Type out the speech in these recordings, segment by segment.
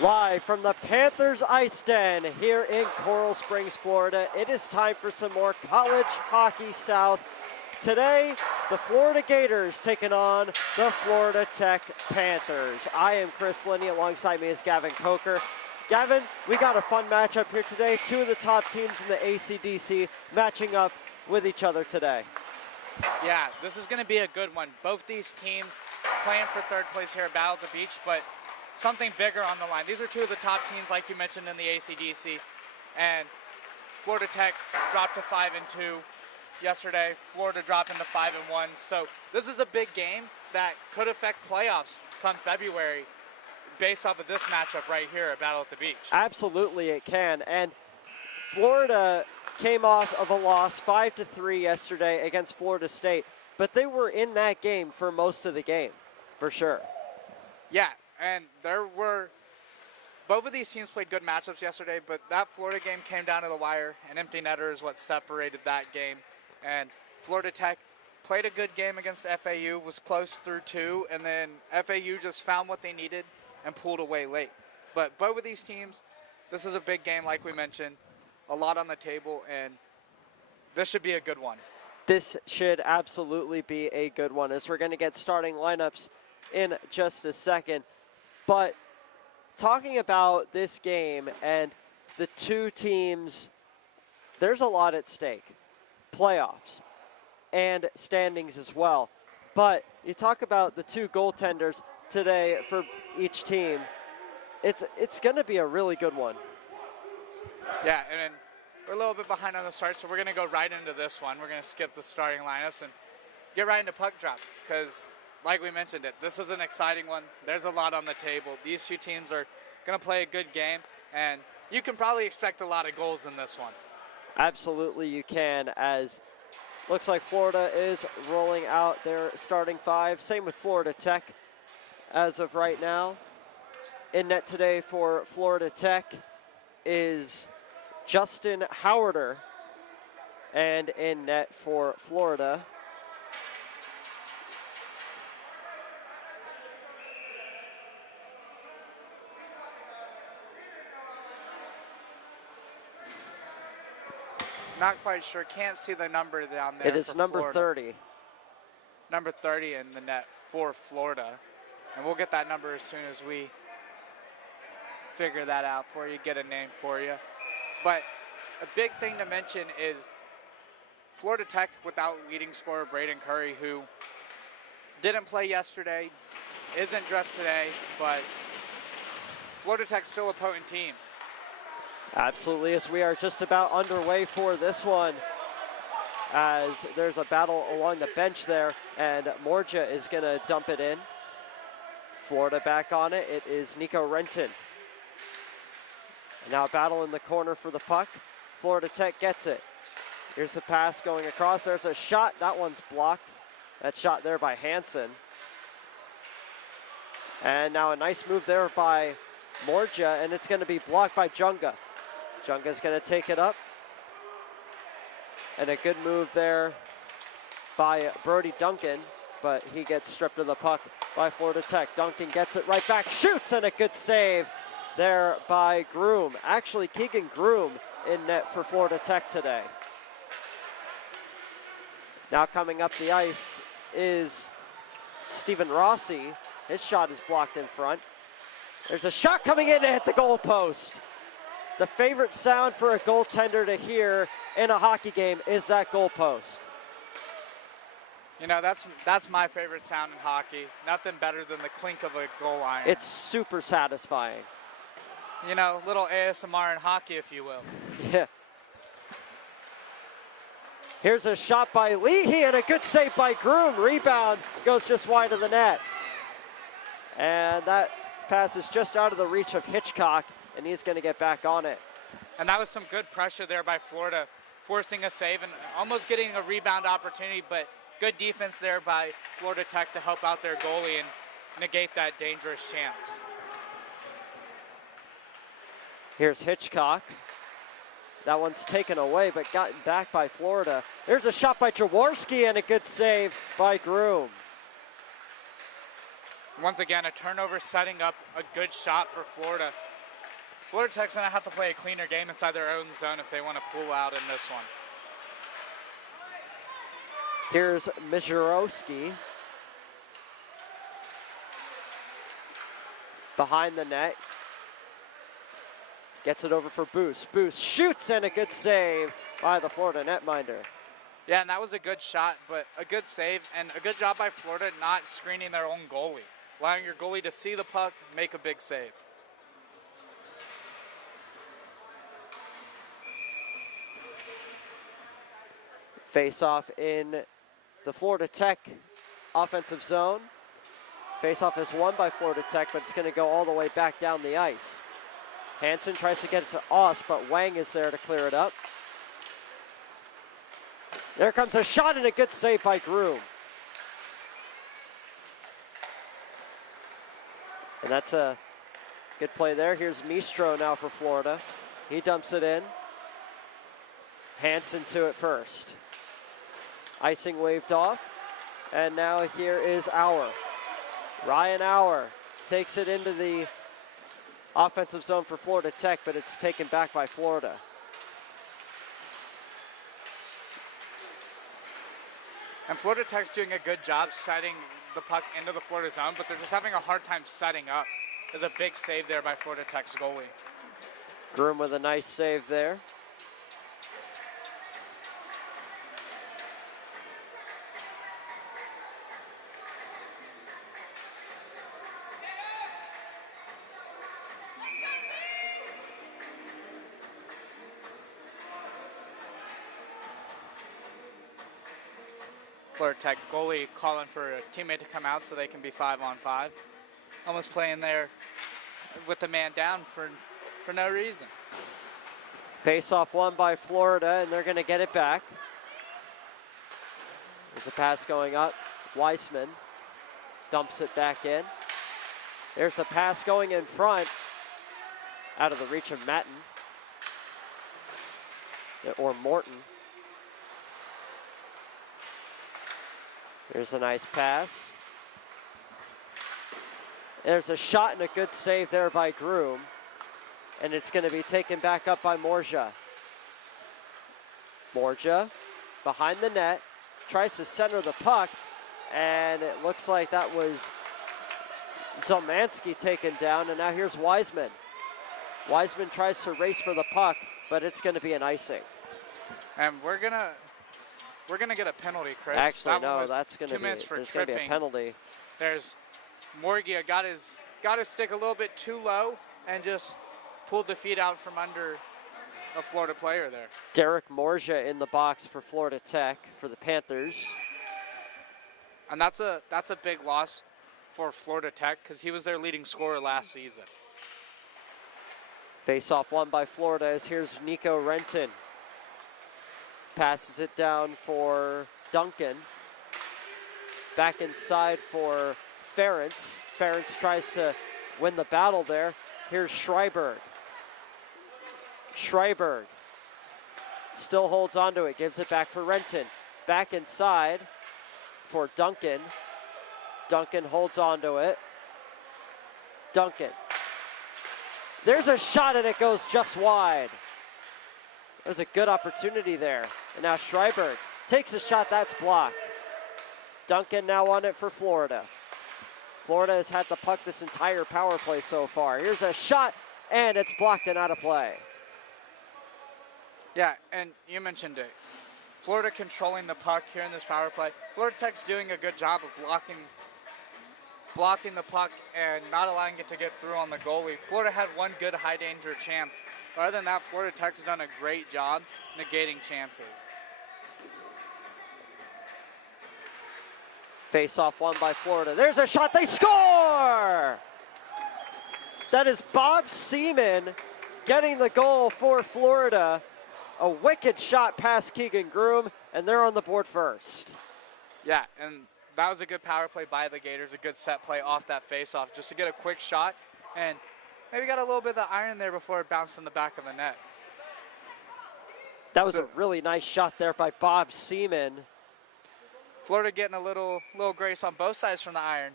Live from the Panthers IceDen here in Coral Springs, Florida. It is time for some more College Hockey South. Today, the Florida Gators taking on the Florida Tech Panthers. I am Chris Linney, alongside me is Gavin Coker. Gavin, we got a fun matchup here today. Two of the top teams in the ACDC matching up with each other today. Yeah, this is going to be a good one. Both these teams playing for third place here at Battle of the Beach, but something bigger on the line. These are two of the top teams, like you mentioned, in the ACDC. And Florida Tech dropped to 5-2 yesterday. Florida dropped into 5-1. So this is a big game that could affect playoffs come February based off of this matchup right here at Battle at the Beach. Absolutely it can. And Florida came off of a loss 5-3 yesterday against Florida State, but they were in that game for most of the game, for sure. Yeah, and both of these teams played good matchups yesterday, but that Florida game came down to the wire. An empty netter is what separated that game. And Florida Tech played a good game against FAU, was close through two, and then FAU just found what they needed and pulled away late. But both of these teams, this is a big game, like we mentioned, a lot on the table, and this should be a good one. This should absolutely be a good one, as we're going to get starting lineups in just a second. But talking about this game and the two teams, there's a lot at stake. Playoffs and standings as well. But you talk about the two goaltenders today for each team, it's going to be a really good one. Yeah, and we're a little bit behind on the start, so we're going to go right into this one. We're going to skip the starting lineups and get right into puck drop because, like we mentioned this is an exciting one. There's a lot on the table. These two teams are going to play a good game, and you can probably expect a lot of goals in this one. Absolutely you can, as looks like Florida is rolling out their starting five. Same with Florida Tech as of right now. In net today for Florida Tech is Justin Howarder, and in net for Florida, Not quite sure. Can't see the number down there. It is number Florida. 30. Number 30 in the net for Florida. And we'll get that number as soon as we figure that out for you, get a name for you. But a big thing to mention is Florida Tech without leading scorer Braden Curry, who didn't play yesterday, isn't dressed today, but Florida Tech's still a potent team. Absolutely, as we are just about underway for this one, as there's a battle along the bench there, and Morja is going to dump it in. Florida back on it. It is Nico Renton. Now a battle in the corner for the puck. Florida Tech gets it. Here's a pass going across. There's a shot. That one's blocked. That shot there by Hansen. And now a nice move there by Morja, and it's going to be blocked by Junga. Junga's going to take it up. And a good move there by Brody Duncan, but he gets stripped of the puck by Florida Tech. Duncan gets it right back, shoots, and a good save there by Groom. Actually, Keegan Groom in net for Florida Tech today. Now coming up the ice is Stephen Rossi. His shot is blocked in front. There's a shot coming in to hit the goal post. The favorite sound for a goaltender to hear in a hockey game is that goal post. You know, that's my favorite sound in hockey. Nothing better than the clink of a goal iron. It's super satisfying. You know, little ASMR in hockey, if you will. Yeah. Here's a shot by Leahy and a good save by Groom. Rebound goes just wide of the net. And that pass is just out of the reach of Hitchcock, and he's going to get back on it. And that was some good pressure there by Florida, forcing a save and almost getting a rebound opportunity, but good defense there by Florida Tech to help out their goalie and negate that dangerous chance. Here's Hitchcock. That one's taken away, but gotten back by Florida. There's a shot by Jaworski and a good save by Groom. Once again, a turnover setting up a good shot for Florida. Florida Tech's going to have to play a cleaner game inside their own zone if they want to pull out in this one. Here's Mizurowski. Behind the net. Gets it over for Boost. Boost shoots, and a good save by the Florida netminder. Yeah, and that was a good shot, but a good save, and a good job by Florida not screening their own goalie. Allowing your goalie to see the puck, make a big save. Face-off in the Florida Tech offensive zone. Face-off is won by Florida Tech, but it's going to go all the way back down the ice. Hansen tries to get it to Oss, but Wang is there to clear it up. There comes a shot and a good save by Groom. And that's a good play there. Here's Mistro now for Florida. He dumps it in. Hansen to it first. Icing waved off. And now here is Auer. Ryan Auer takes it into the offensive zone for Florida Tech, but it's taken back by Florida. And Florida Tech's doing a good job setting the puck into the Florida zone, but they're just having a hard time setting up. There's a big save there by Florida Tech's goalie. Groom with a nice save there. Florida Tech goalie calling for a teammate to come out so they can be 5-on-5. Almost playing there with the man down for no reason. Face-off won by Florida, and they're going to get it back. There's a pass going up. Weissman dumps it back in. There's a pass going in front, out of the reach of Matten, or Morton. There's a nice pass. There's a shot and a good save there by Groom. And it's going to be taken back up by Morja. Morja behind the net, tries to center the puck, and it looks like that was Zelmansky taken down, and now here's Wiseman. Wiseman tries to race for the puck, but it's going to be an icing. And we're gonna get a penalty, Chris. Actually, no, that's going to be, there's going to be a penalty. There's Morgia got his stick a little bit too low and just pulled the feet out from under a Florida player there. Derek Morgia in the box for Florida Tech for the Panthers. And that's a big loss for Florida Tech because he was their leading scorer last season. Face-off won by Florida as here's Nico Renton. Passes it down for Duncan. Back inside for Ferentz. Ferentz tries to win the battle there. Here's Schreiberg. Schreiberg still holds onto it, gives it back for Renton. Back inside for Duncan. Duncan holds onto it. Duncan. There's a shot and it goes just wide. There's a good opportunity there. And now Schreiberg takes a shot, that's blocked. Duncan now on it for Florida. Florida has had the puck this entire power play so far. Here's a shot, and it's blocked and out of play. Yeah, and you mentioned it. Florida controlling the puck here in this power play. Florida Tech's doing a good job of blocking the puck and not allowing it to get through on the goalie. Florida had one good high danger chance. Other than that, Florida Tech's done a great job negating chances. Face-off won by Florida. There's a shot, they score! That is Bob Seaman getting the goal for Florida. A wicked shot past Keegan Groom, and they're on the board first. Yeah, and that was a good power play by the Gators, a good set play off that face-off, just to get a quick shot, and maybe got a little bit of the iron there before it bounced in the back of the net. That was a really nice shot there by Bob Seaman. Florida getting a little grace on both sides from the iron,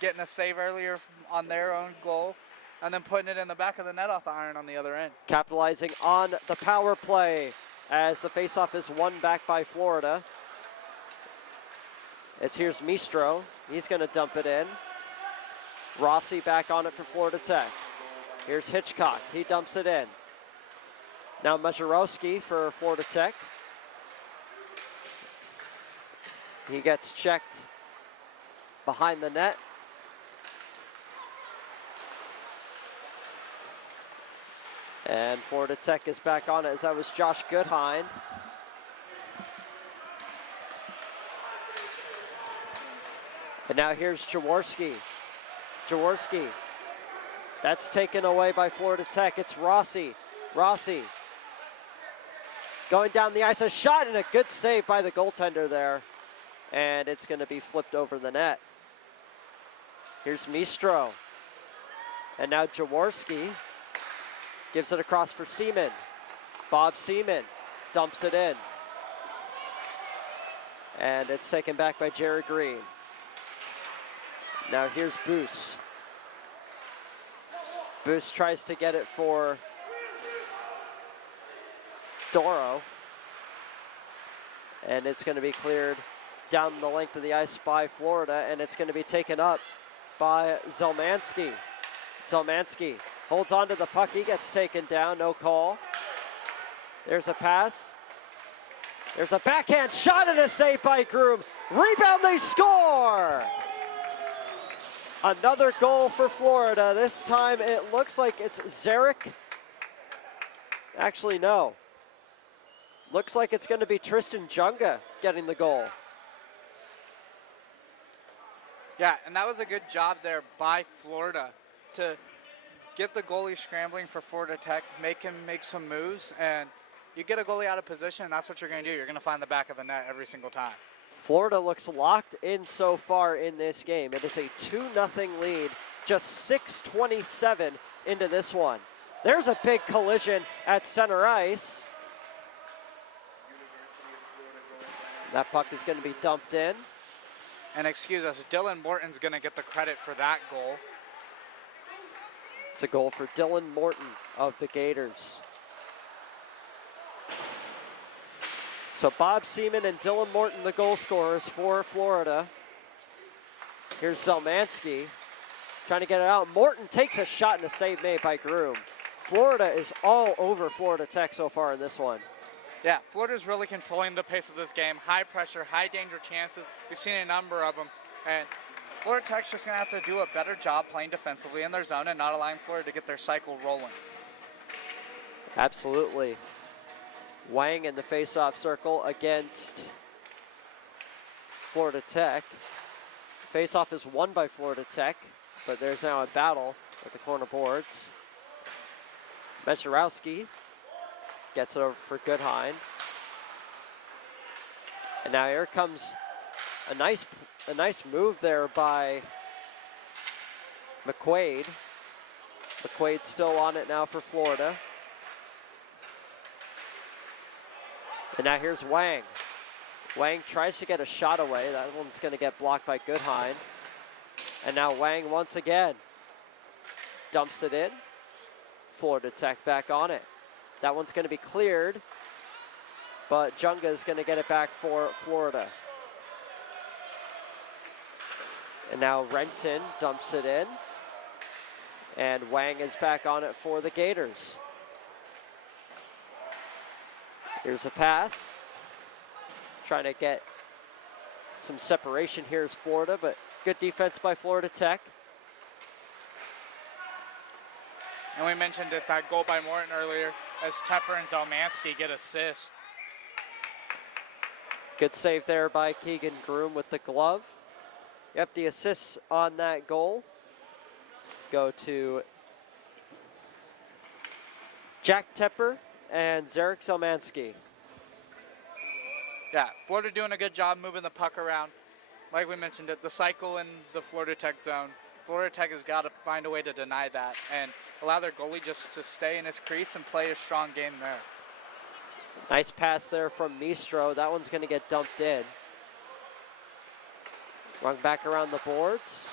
getting a save earlier on their own goal, and then putting it in the back of the net off the iron on the other end. Capitalizing on the power play as the faceoff is won back by Florida. As here's Mistro. He's going to dump it in. Rossi back on it for Florida Tech. Here's Hitchcock. He dumps it in. Now Mazurowski for Florida Tech. He gets checked behind the net. And Florida Tech is back on it, as that was Josh Goodhind. And now here's Jaworski. Jaworski. That's taken away by Florida Tech. It's Rossi. Rossi going down the ice. A shot and a good save by the goaltender there. And it's going to be flipped over the net. Here's Mistro. And now Jaworski gives it across for Seaman. Bob Seaman dumps it in. And it's taken back by Jerry Green. Now here's Boos. Boos tries to get it for Doro. And it's going to be cleared down the length of the ice by Florida, and it's going to be taken up by Zelmansky. Zelmansky holds on to the puck. He gets taken down. No call. There's a pass. There's a backhand shot and a save by Groom. Rebound, they score! Another goal for Florida. This time it looks like it's Zarek. Actually, no. Looks like it's going to be Tristan Junga getting the goal. Yeah, and that was a good job there by Florida to get the goalie scrambling for Florida Tech, make him make some moves, and you get a goalie out of position, and that's what you're going to do. You're going to find the back of the net every single time. Florida looks locked in so far in this game. It is a 2-0 lead, just 6:27 into this one. There's a big collision at center ice. That puck is going to be dumped in. And excuse us, Dylan Morton's going to get the credit for that goal. It's a goal for Dylan Morton of the Gators. So Bob Seaman and Dylan Morton, the goal scorers for Florida. Here's Zelmansky trying to get it out. Morton takes a shot and a save made by Groom. Florida is all over Florida Tech so far in this one. Yeah, Florida's really controlling the pace of this game. High pressure, high danger chances. We've seen a number of them. And Florida Tech's just going to have to do a better job playing defensively in their zone and not allowing Florida to get their cycle rolling. Absolutely. Wang in the face-off circle against Florida Tech. Face-off is won by Florida Tech, but there's now a battle at the corner boards. Mezharowski gets it over for Goodhind. And now here comes a nice move there by McQuaid. McQuaid's still on it now for Florida. And now here's Wang. Wang tries to get a shot away. That one's going to get blocked by Goodhind. And now Wang once again dumps it in. Florida Tech back on it. That one's going to be cleared, but Junga is going to get it back for Florida. And now Renton dumps it in, and Wang is back on it for the Gators. Here's a pass. Trying to get some separation here is Florida, but good defense by Florida Tech. And we mentioned it, that goal by Morton earlier, as Tepper and Zelmansky get assists. Good save there by Keegan Groom with the glove. Yep, the assists on that goal go to Jack Tepper and Zarek Zelmansky. Yeah, Florida doing a good job moving the puck around. Like we mentioned it, the cycle in the Florida Tech zone. Florida Tech has got to find a way to deny that and allow their goalie just to stay in his crease and play a strong game there. Nice pass there from Mistro. That one's going to get dumped in. Run back around the boards.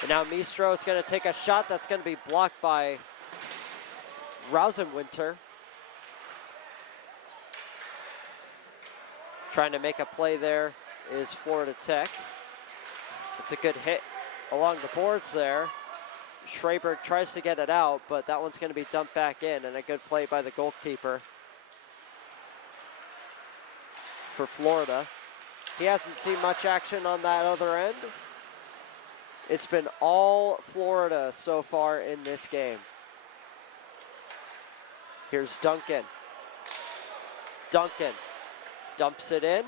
And now Mistro is going to take a shot that's going to be blocked by Rausenwinter. Trying to make a play there is Florida Tech. It's a good hit along the boards there. Schreiber tries to get it out, but that one's going to be dumped back in, and a good play by the goalkeeper for Florida. He hasn't seen much action on that other end. It's been all Florida so far in this game. Here's Duncan. Duncan dumps it in.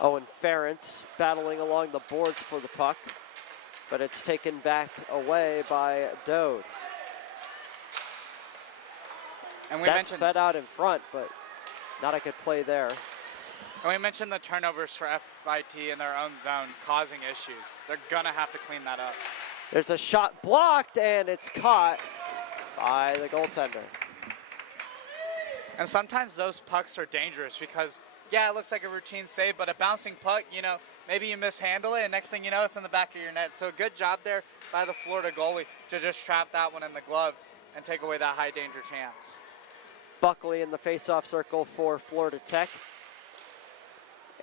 Owen Ferentz battling along the boards for the puck, but it's taken back away by Dode. And That's fed out in front, but not a good play there. And we mentioned the turnovers for FIT in their own zone causing issues. They're going to have to clean that up. There's a shot blocked, and it's caught by the goaltender. And sometimes those pucks are dangerous because, yeah, it looks like a routine save, but a bouncing puck, you know, maybe you mishandle it, and next thing you know, it's in the back of your net. So good job there by the Florida goalie to just trap that one in the glove and take away that high danger chance. Buckley in the face-off circle for Florida Tech.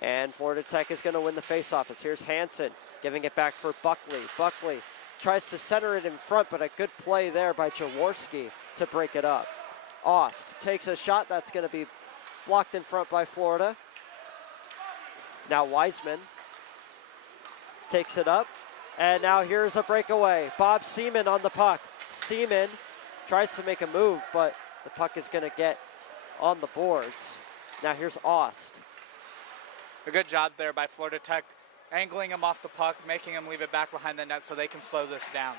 And Florida Tech is going to win the face-off. Here's Hansen giving it back for Buckley. Buckley tries to center it in front, but a good play there by Jaworski to break it up. Ost takes a shot that's going to be blocked in front by Florida. Now Wiseman takes it up, and now here's a breakaway. Bob Seaman on the puck. Seaman tries to make a move, but the puck is going to get on the boards. Now here's Ost. A good job there by Florida Tech, angling him off the puck, making him leave it back behind the net so they can slow this down.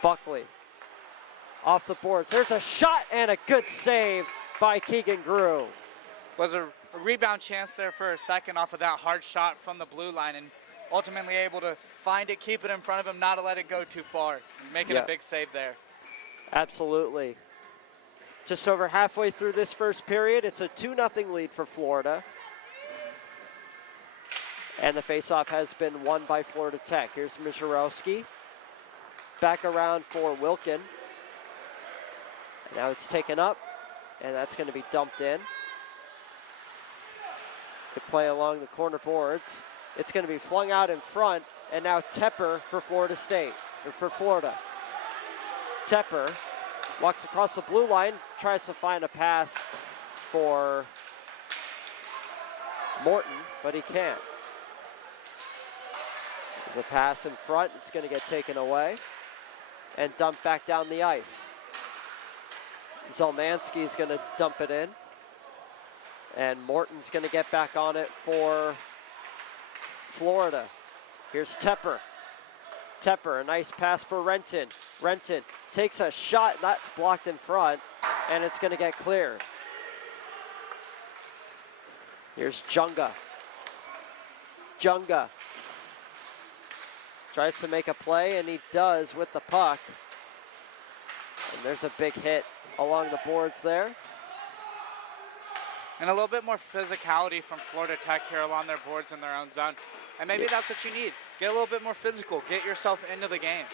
Buckley off the boards. There's a shot and a good save by Keegan Grew. Was a rebound chance there for a second off of that hard shot from the blue line, and ultimately able to find it, keep it in front of him, not to let it go too far, making a big save there. Absolutely. Just over halfway through this first period, it's a 2-0 lead for Florida. And the faceoff has been won by Florida Tech. Here's Mizorowski. Back around for Wilkin. And now it's taken up, and that's going to be dumped in. Good play along the corner boards. It's going to be flung out in front, and now Tepper for Florida State, or for Florida. Tepper walks across the blue line, tries to find a pass for Morton, but he can't. There's a pass in front. It's going to get taken away and dumped back down the ice. Zelmansky is going to dump it in. And Morton's going to get back on it for Florida. Here's Tepper. Tepper, a nice pass for Renton. Renton takes a shot, that's blocked in front, and it's going to get cleared. Here's Junga. Junga tries to make a play, and he does with the puck. And there's a big hit along the boards there. And a little bit more physicality from Florida Tech here along their boards in their own zone. And maybe that's what you need. Get a little bit more physical. Get yourself into the game.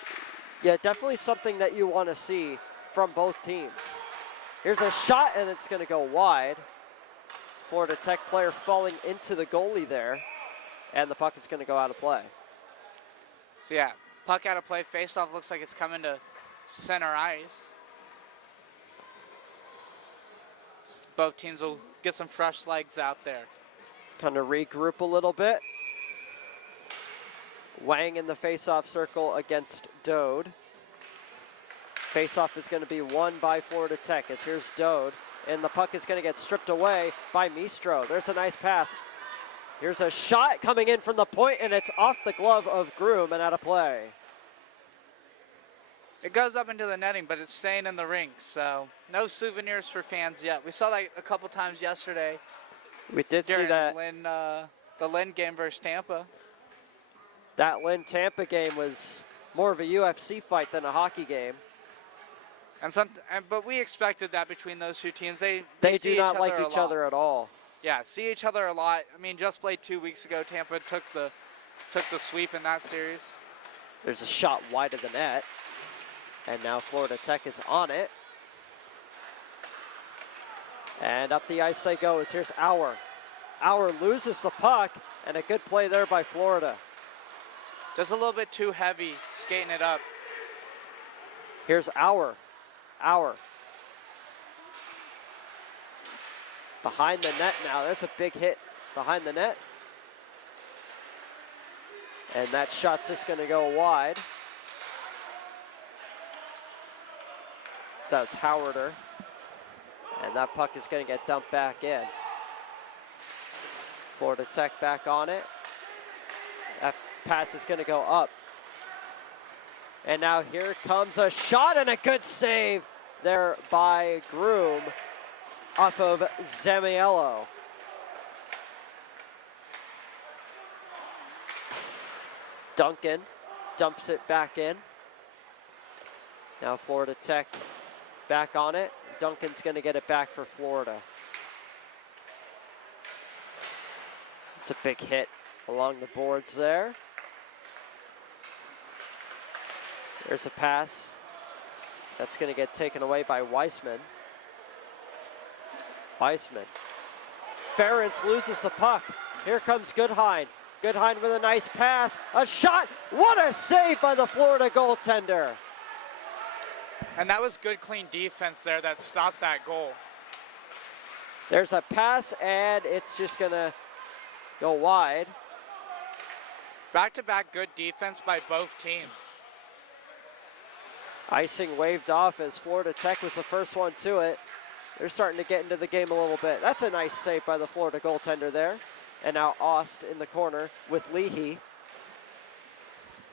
Yeah, definitely something that you want to see from both teams. Here's a shot, and it's going to go wide. Florida Tech player falling into the goalie there, and the puck is going to go out of play. So yeah, puck out of play. Faceoff looks like it's coming to center ice. Both teams will get some fresh legs out there. Kind of regroup a little bit. Wang in the faceoff circle against Dode. Faceoff is going to be won by Florida Tech, as here's Dode, and the puck is going to get stripped away by Mistro. There's a nice pass. Here's a shot coming in from the point, and it's off the glove of Groom and out of play. It goes up into the netting, but it's staying in the rink, so no souvenirs for fans yet. We saw that a couple times yesterday. We did see that. The Lynn game versus Tampa. That Lynn-Tampa game was more of a UFC fight than a hockey game. But we expected that between those two teams. They do not like each other at all. see each other a lot. I mean, just played 2 weeks ago. Tampa took the sweep in that series. There's a shot wide of the net. And now Florida Tech is on it. And up the ice they go. Here's Auer. Auer loses the puck, and a good play there by Florida. Just a little bit too heavy, skating it up. Here's Auer. Auer. Behind the net now. There's a big hit behind the net. And that shot's just going to go wide. So it's Howarder. And that puck is going to get dumped back in. Florida Tech back on it. That pass is going to go up. And now here comes a shot and a good save there by Groom off of Zamiello. Duncan dumps it back in. Now Florida Tech back on it. Duncan's going to get it back for Florida. It's a big hit along the boards there. There's a pass. That's going to get taken away by Weissman. Ferentz loses the puck. Here comes Goodhine. Goodhine with a nice pass. A shot. What a save by the Florida goaltender. And that was good, clean defense there that stopped that goal. There's a pass, and it's just going to go wide. Back-to-back good defense by both teams. Icing waved off as Florida Tech was the first one to it. They're starting to get into the game a little bit. That's a nice save by the Florida goaltender there. And now Ost in the corner with Leahy.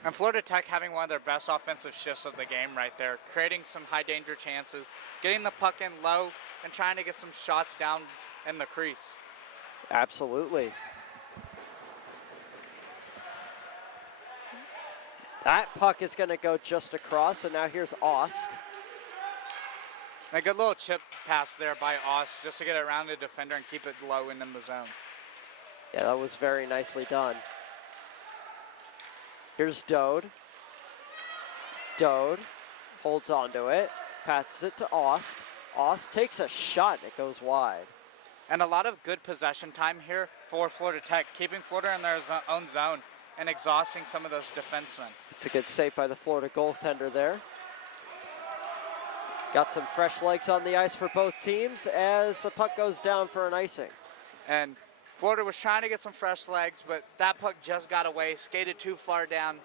And Florida Tech having one of their best offensive shifts of the game right there, creating some high danger chances, getting the puck in low, and trying to get some shots down in the crease. Absolutely. That puck is going to go just across, and now here's Ost. A good little chip pass there by Ost just to get it around the defender and keep it low and in the zone. Yeah, that was very nicely done. Here's Dode. Dode holds onto it, passes it to Ost. Ost takes a shot, and it goes wide. And a lot of good possession time here for Florida Tech, keeping Florida in their own zone and exhausting some of those defensemen. It's a good save by the Florida goaltender there. Got some fresh legs on the ice for both teams as the puck goes down for an icing. And Florida was trying to get some fresh legs, but that puck just got away, skated too far down,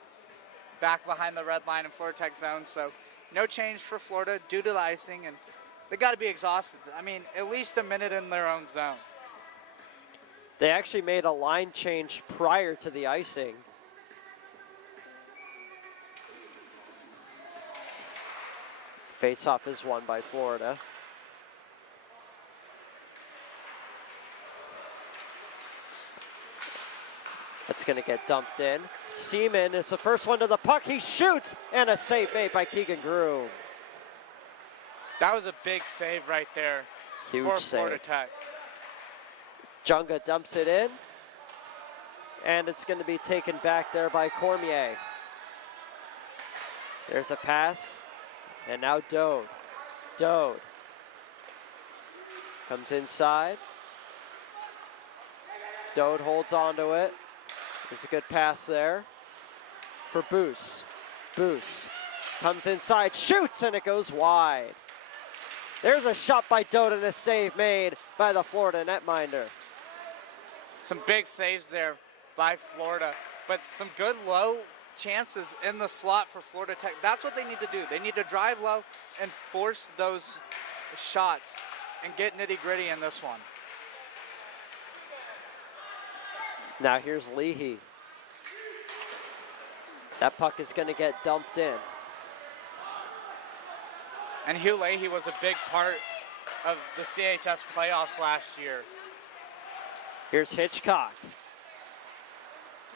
back behind the red line in Florida Tech zone. So no change for Florida due to the icing, and they got to be exhausted. I mean, at least a minute in their own zone. They actually made a line change prior to the icing. Face-off is won by Florida. That's going to get dumped in. Seaman is the first one to the puck. He shoots, and a save made by Keegan Groom. That was a big save right there. Huge for save. Florida Tech. Junga dumps it in, and it's going to be taken back there by Cormier. There's a pass, and now Dode. Dode comes inside. Dode holds onto it. There's a good pass there for Boos. Boos comes inside, shoots, and it goes wide. There's a shot by Dode and a save made by the Florida netminder. Some big saves there by Florida, but some good low chances in the slot for Florida Tech. That's what they need to do. They need to drive low and force those shots and get nitty-gritty in this one. Now here's Leahy. That puck is going to get dumped in. And Hugh Leahy was a big part of the CHS playoffs last year. Here's Hitchcock.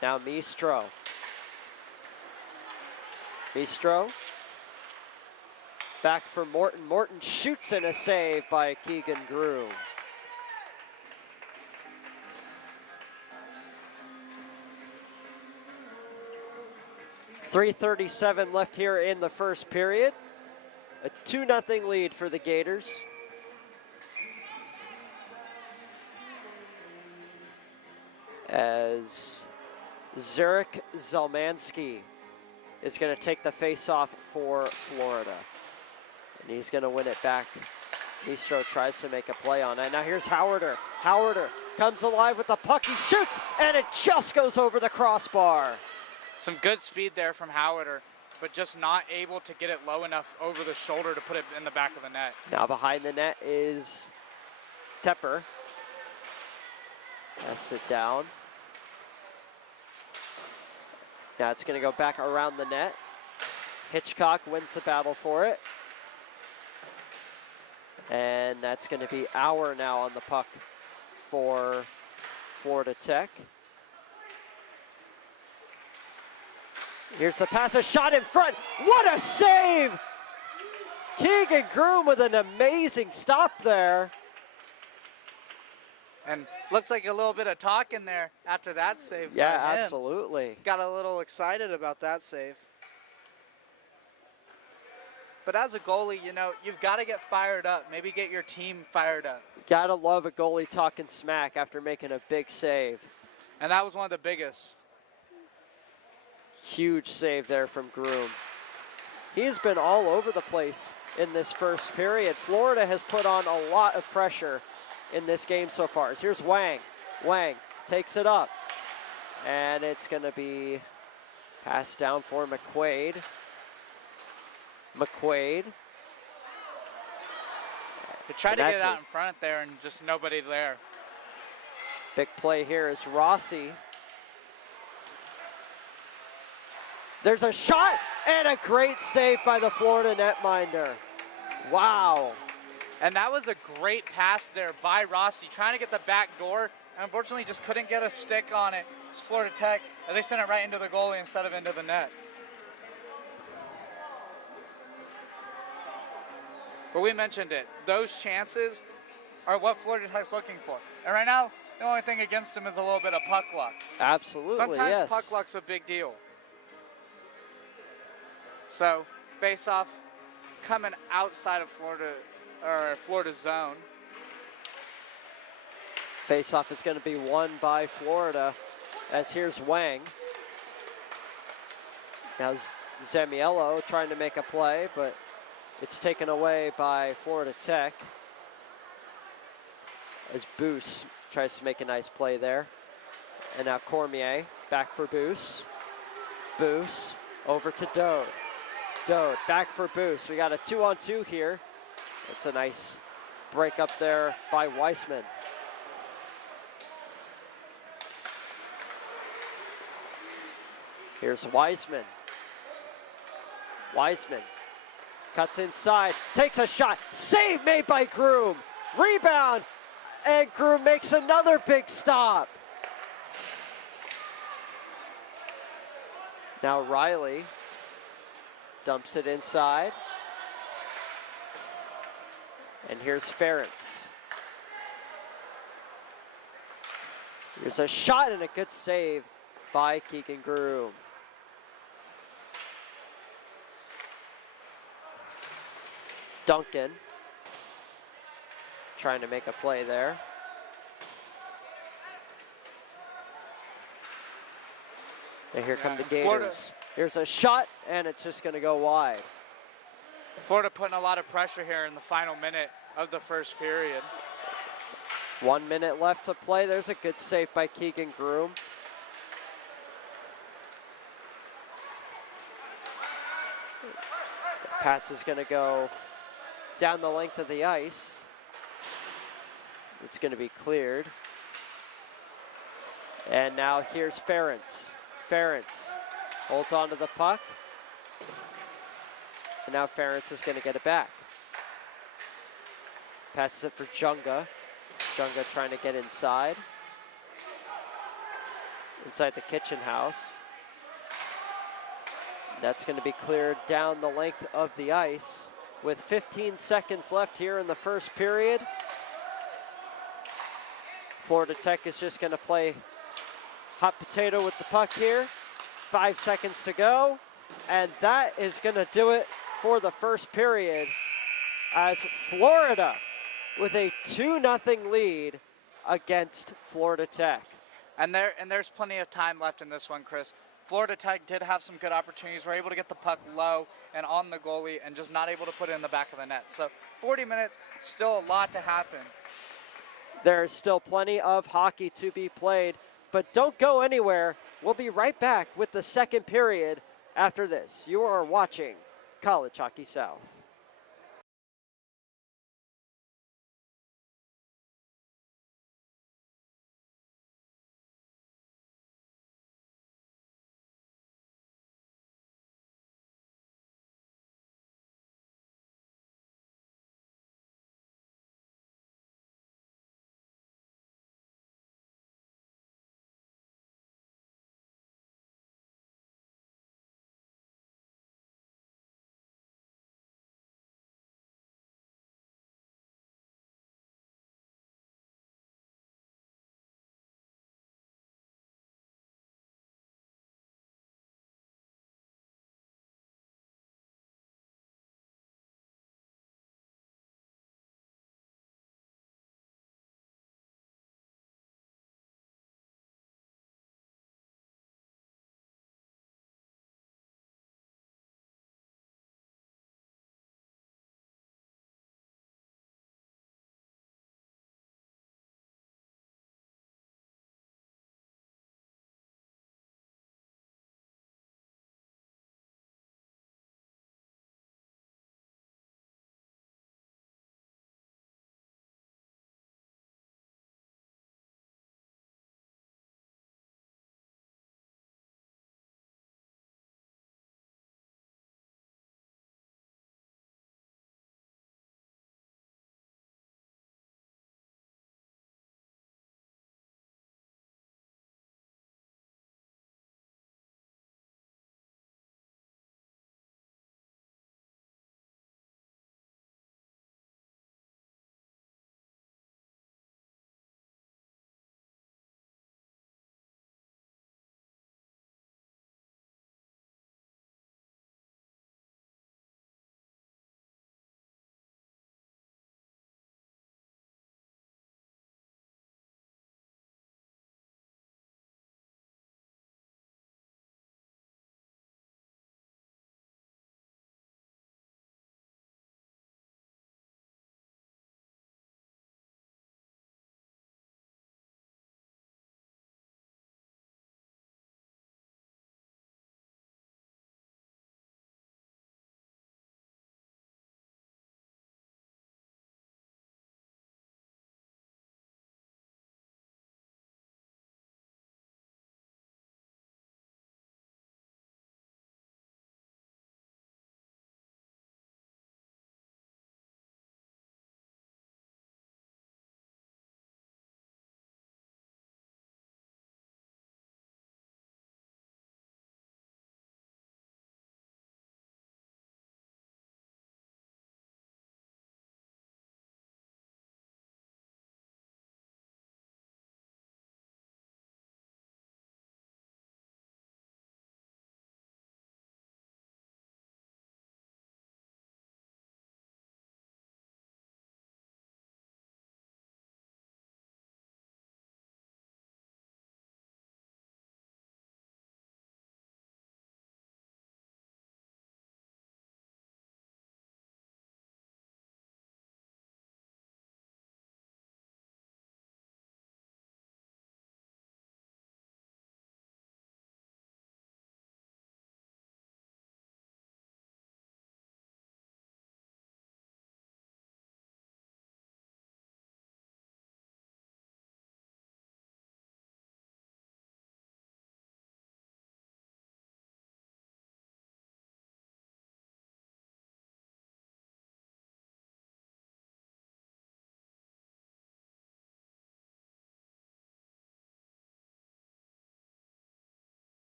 Now Mistro. Mistro. Back for Morton. Morton shoots and a save by Keegan Groom. 3:37 left here in the first period. A 2-0 lead for the Gators. As Zurich Zelmansky is going to take the face-off for Florida. And he's going to win it back. Mistro tries to make a play on it. Now here's Howarder. Howarder comes alive with the puck. He shoots, and it just goes over the crossbar. Some good speed there from Howarder, but just not able to get it low enough over the shoulder to put it in the back of the net. Now behind the net is Tepper. Pass it down. Now it's going to go back around the net. Hitchcock wins the battle for it. And that's going to be Auer now on the puck for Florida Tech. Here's the pass, a shot in front. What a save! Keegan Groom with an amazing stop there. And looks like a little bit of talk in there after that save. Yeah, by him. absolutely. Got a little excited about that save. But as a goalie, you know, you've got to get fired up. Maybe get your team fired up. Gotta love a goalie talking smack after making a big save. And that was one of the biggest. Huge save there from Groom. He's been all over the place in this first period. Florida has put on a lot of pressure in this game so far. Here's Wang. Wang takes it up. And it's going to be passed down for McQuaid. McQuaid. They tried to get it out in front there and just nobody there. Big play here is Rossi. There's a shot and a great save by the Florida netminder. Wow. And that was a great pass there by Rossi, trying to get the back door. And unfortunately, just couldn't get a stick on it. It's Florida Tech, and they sent it right into the goalie instead of into the net. But we mentioned it. Those chances are what Florida Tech's looking for. And right now, the only thing against them is a little bit of puck luck. Absolutely, Sometimes yes. puck luck's a big deal. So, face-off coming outside of Florida's zone. Face-off is going to be won by Florida, as here's Wang. Now Zamiello trying to make a play, but it's taken away by Florida Tech. As Boos tries to make a nice play there. And now Cormier back for Boos. Boos over to Dode. Dode back for Boos. We got a 2-on-2 here. It's a nice break up there by Weissman. Here's Weissman. Weissman cuts inside, takes a shot. Save made by Groom. Rebound, and Groom makes another big stop. Now Riley dumps it inside. And here's Ferentz. Here's a shot and a good save by Keegan Groom. Duncan trying to make a play there. And here come the Gators. Florida. Here's a shot, and it's just going to go wide. Florida putting a lot of pressure here in the final minute of the first period. 1 minute left to play. There's a good save by Keegan Groom. The pass is going to go down the length of the ice. It's going to be cleared. And now here's Ferentz. Ferentz holds on to the puck. And now Ferentz is going to get it back. Passes it for Junga. Junga trying to get inside. Inside the kitchen house. That's going to be cleared down the length of the ice with 15 seconds left here in the first period. Florida Tech is just going to play hot potato with the puck here. 5 seconds to go. And that is going to do it for the first period as Florida with a 2-0 lead against Florida Tech. And there's plenty of time left in this one, Chris. Florida Tech did have some good opportunities. Were able to get the puck low and on the goalie and just not able to put it in the back of the net. So 40 minutes, still a lot to happen. There's still plenty of hockey to be played, but don't go anywhere. We'll be right back with the second period after this. You are watching College Hockey South.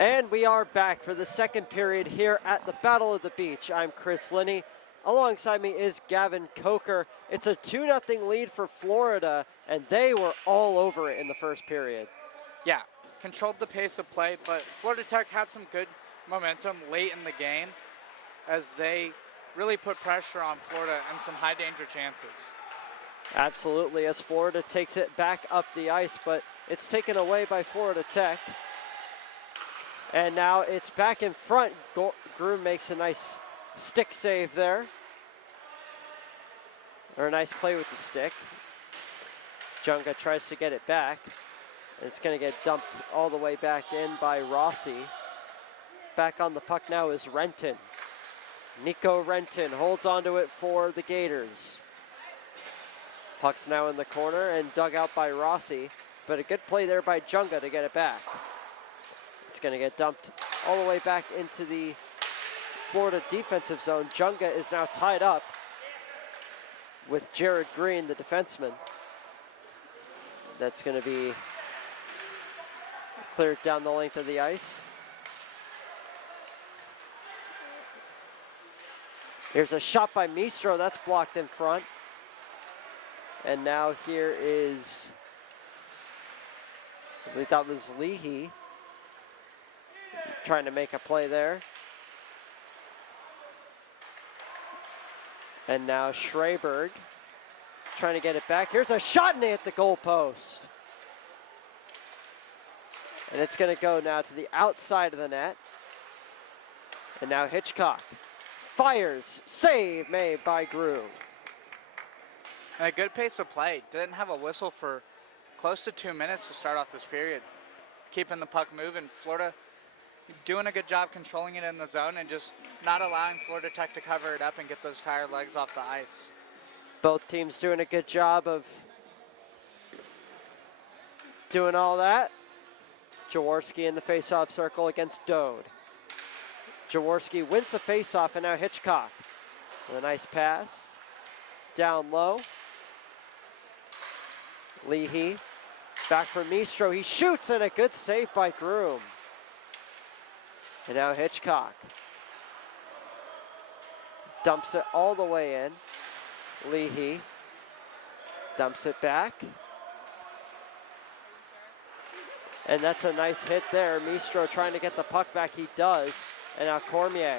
And we are back for the second period here at the Battle of the Beach. I'm Chris Linney. Alongside me is Gavin Coker. It's a 2-0 lead for Florida, and they were all over it in the first period. Yeah, controlled the pace of play, but Florida Tech had some good momentum late in the game as they really put pressure on Florida and some high danger chances. Absolutely, as Florida takes it back up the ice, but it's taken away by Florida Tech. And now it's back in front. Groom makes a nice stick save there. Or a nice play with the stick. Junga tries to get it back. And it's going to get dumped all the way back in by Rossi. Back on the puck now is Renton. Nico Renton holds onto it for the Gators. Puck's now in the corner and dug out by Rossi. But a good play there by Junga to get it back. It's going to get dumped all the way back into the Florida defensive zone. Junga is now tied up with Jared Green, the defenseman. That's going to be cleared down the length of the ice. Here's a shot by Mistro. That's blocked in front. And now here is, I believe that was Leahy trying to make a play there. And now Schreiberg trying to get it back. Here's a shot and they hit the goal post. And it's going to go now to the outside of the net. And now Hitchcock fires. Save made by Groom. And a good pace of play. Didn't have a whistle for close to 2 minutes to start off this period. Keeping the puck moving. Florida doing a good job controlling it in the zone and just not allowing Florida Tech to cover it up and get those tired legs off the ice. Both teams doing a good job of doing all that. Jaworski in the face-off circle against Dode. Jaworski wins the face-off, and now Hitchcock with a nice pass. Down low. Leahy back for Mistro. He shoots, and a good save by Groom. And now Hitchcock dumps it all the way in. Leahy dumps it back. And that's a nice hit there. Mistro trying to get the puck back. He does. And now Cormier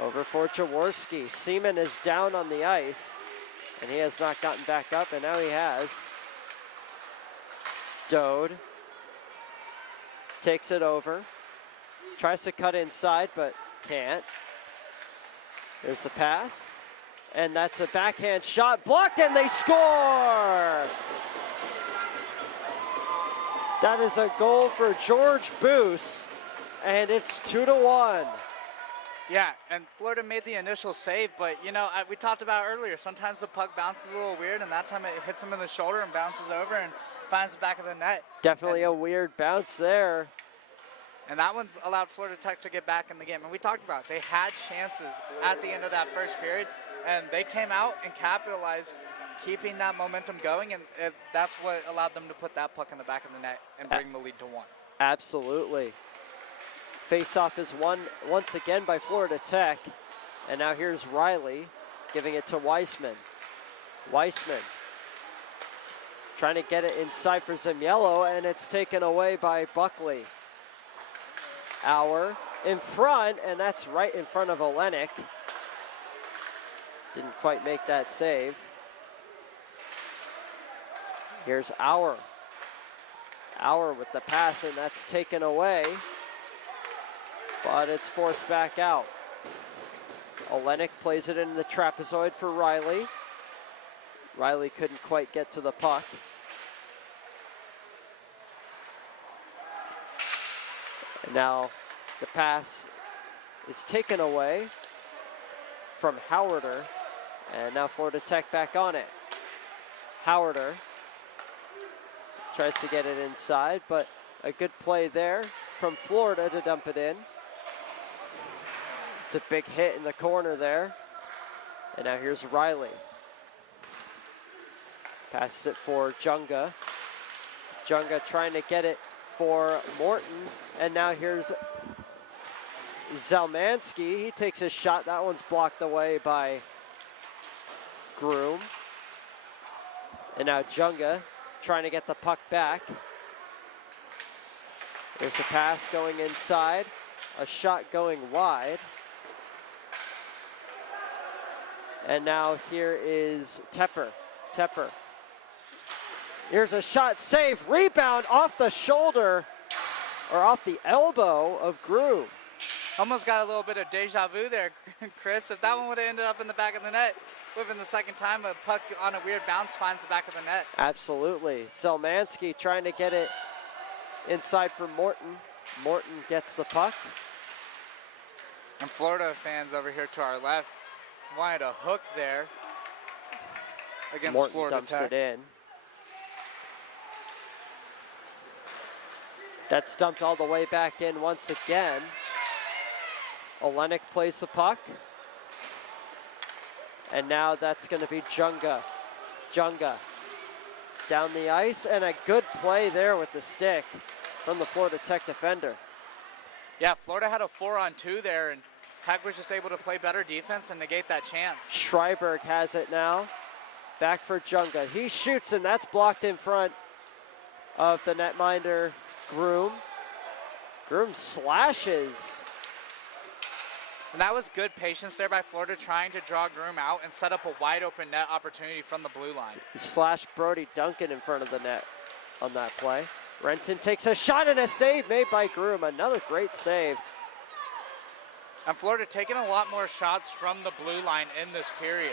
over for Jaworski. Seaman is down on the ice, and he has not gotten back up, and now he has. Dode takes it over. Tries to cut inside, but can't. There's a pass, and that's a backhand shot. Blocked, and they score! That is a goal for George Boos, and it's 2-1. Yeah, and Florida made the initial save, but, you know, we talked about earlier, sometimes the puck bounces a little weird, and that time it hits him in the shoulder and bounces over and finds the back of the net. Definitely a weird bounce there. And that one's allowed Florida Tech to get back in the game. And we talked about it. They had chances at the end of that first period, and they came out and capitalized, keeping that momentum going, and that's what allowed them to put that puck in the back of the net and bring the lead to 1. Absolutely. Face-off is won once again by Florida Tech. And now here's Riley giving it to Weissman. Weissman trying to get it inside for Zaniello, and it's taken away by Buckley. Auer in front, and that's right in front of Olenek. Didn't quite make that save. Here's Auer. Auer with the pass, and that's taken away. But it's forced back out. Olenek plays it in the trapezoid for Riley. Riley couldn't quite get to the puck. And now the pass is taken away from Howarder. And now Florida Tech back on it. Howarder tries to get it inside, but a good play there from Florida to dump it in. It's a big hit in the corner there. And now here's Riley. Passes it for Junga. Junga trying to get it for Morton. And now here's Zalmanski. He takes a shot. That one's blocked away by Groom. And now Junga trying to get the puck back. There's a pass going inside. A shot going wide. And now here is Tepper. Tepper. Here's a shot, save, rebound off the shoulder, or off the elbow of Groom. Almost got a little bit of deja vu there, Chris. If that one would have ended up in the back of the net, would have been the second time a puck on a weird bounce finds the back of the net. Absolutely. Zelmanski trying to get it inside for Morton. Morton gets the puck. And Florida fans over here to our left wanted a hook there against Morton Florida dumps Tech. it in. That's dumped all the way back in once again. Olenek plays the puck. And now that's going to be Junga. Junga down the ice, and a good play there with the stick from the Florida Tech defender. Yeah, Florida had a 4-on-2 there, and Tech was just able to play better defense and negate that chance. Schreiberg has it now. Back for Junga. He shoots, and that's blocked in front of the netminder, Groom. Groom slashes. And that was good patience there by Florida, trying to draw Groom out and set up a wide open net opportunity from the blue line. He slashed Brody Duncan in front of the net on that play. Renton takes a shot and a save made by Groom. Another great save. And Florida taking a lot more shots from the blue line in this period.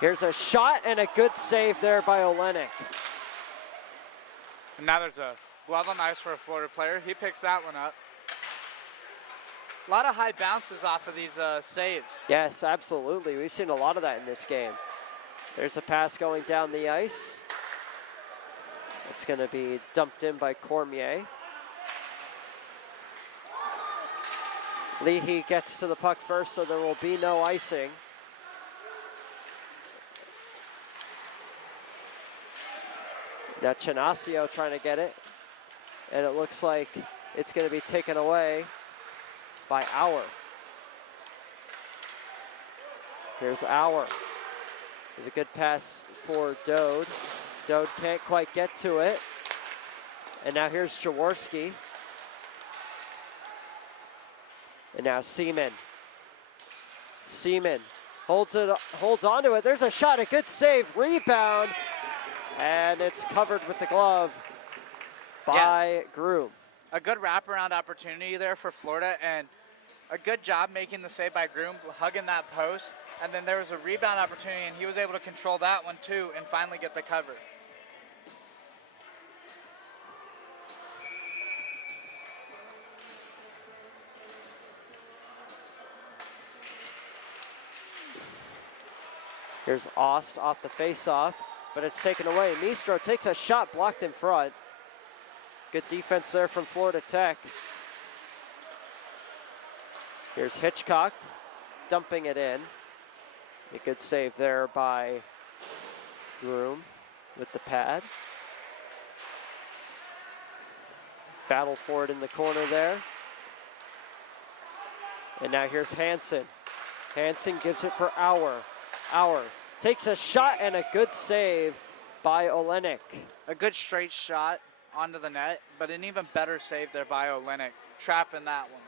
Here's a shot and a good save there by Olenek. And now there's a glove on the ice for a Florida player. He picks that one up. A lot of high bounces off of these saves. Yes, absolutely. We've seen a lot of that in this game. There's a pass going down the ice. It's going to be dumped in by Cormier. Leahy gets to the puck first, so there will be no icing. Now Chinasio trying to get it. And it looks like it's going to be taken away by Auer. Here's Auer with a good pass for Dode. Dode can't quite get to it. And now here's Jaworski. And now Seaman. Seaman holds on to it. There's a shot, a good save, rebound. And it's covered with the glove by Groom. A good wraparound opportunity there for Florida, and a good job making the save by Groom, hugging that post. And then there was a rebound opportunity, and he was able to control that one too and finally get the cover. Here's Ost off the face-off, but it's taken away. Mistro takes a shot blocked in front. Good defense there from Florida Tech. Here's Hitchcock dumping it in. A good save there by Groom with the pad. Battle for it in the corner there. And now here's Hansen. Hansen gives it for Auer. Auer takes a shot and a good save by Olenek. A good straight shot onto the net, but an even better save there by Olenek, trapping that one.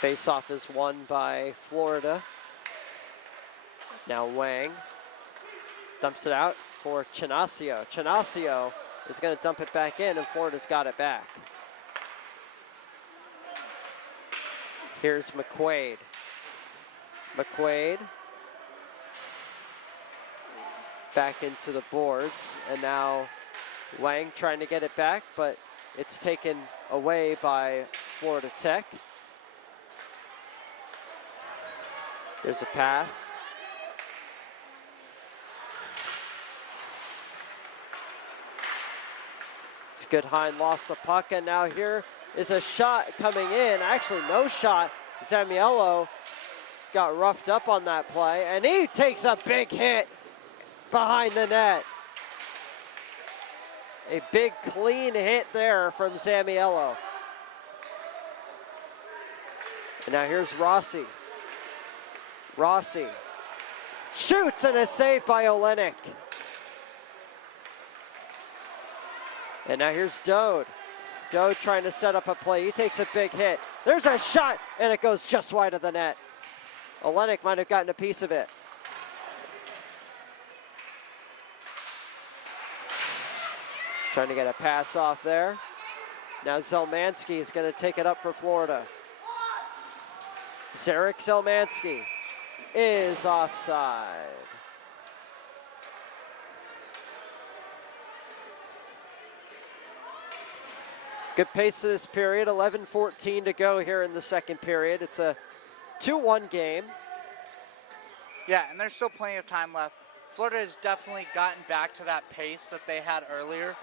Face-off is won by Florida. Now Wang dumps it out for Chinasio. Chinasio is going to dump it back in, and Florida's got it back. Here's McQuaid. McQuaid back into the boards, and now Wang trying to get it back, but it's taken away by Florida Tech. There's a pass. It's Goodhine lost the puck, and now here is a shot coming in. Actually, no shot. Zamiello got roughed up on that play, and he takes a big hit behind the net. A big clean hit there from Zamiello. And now here's Rossi. Rossi shoots, and a save by Olenek. And now here's Dode. Dode trying to set up a play. He takes a big hit. There's a shot, and it goes just wide of the net. Olenek might have gotten a piece of it. Trying to get a pass off there. Now Zelmansky is going to take it up for Florida. Zarek Zelmansky is offside. Good pace to this period, 11:14 to go here in the second period. It's a 2-1 game. Yeah, and there's still plenty of time left. Florida has definitely gotten back to that pace that they had earlier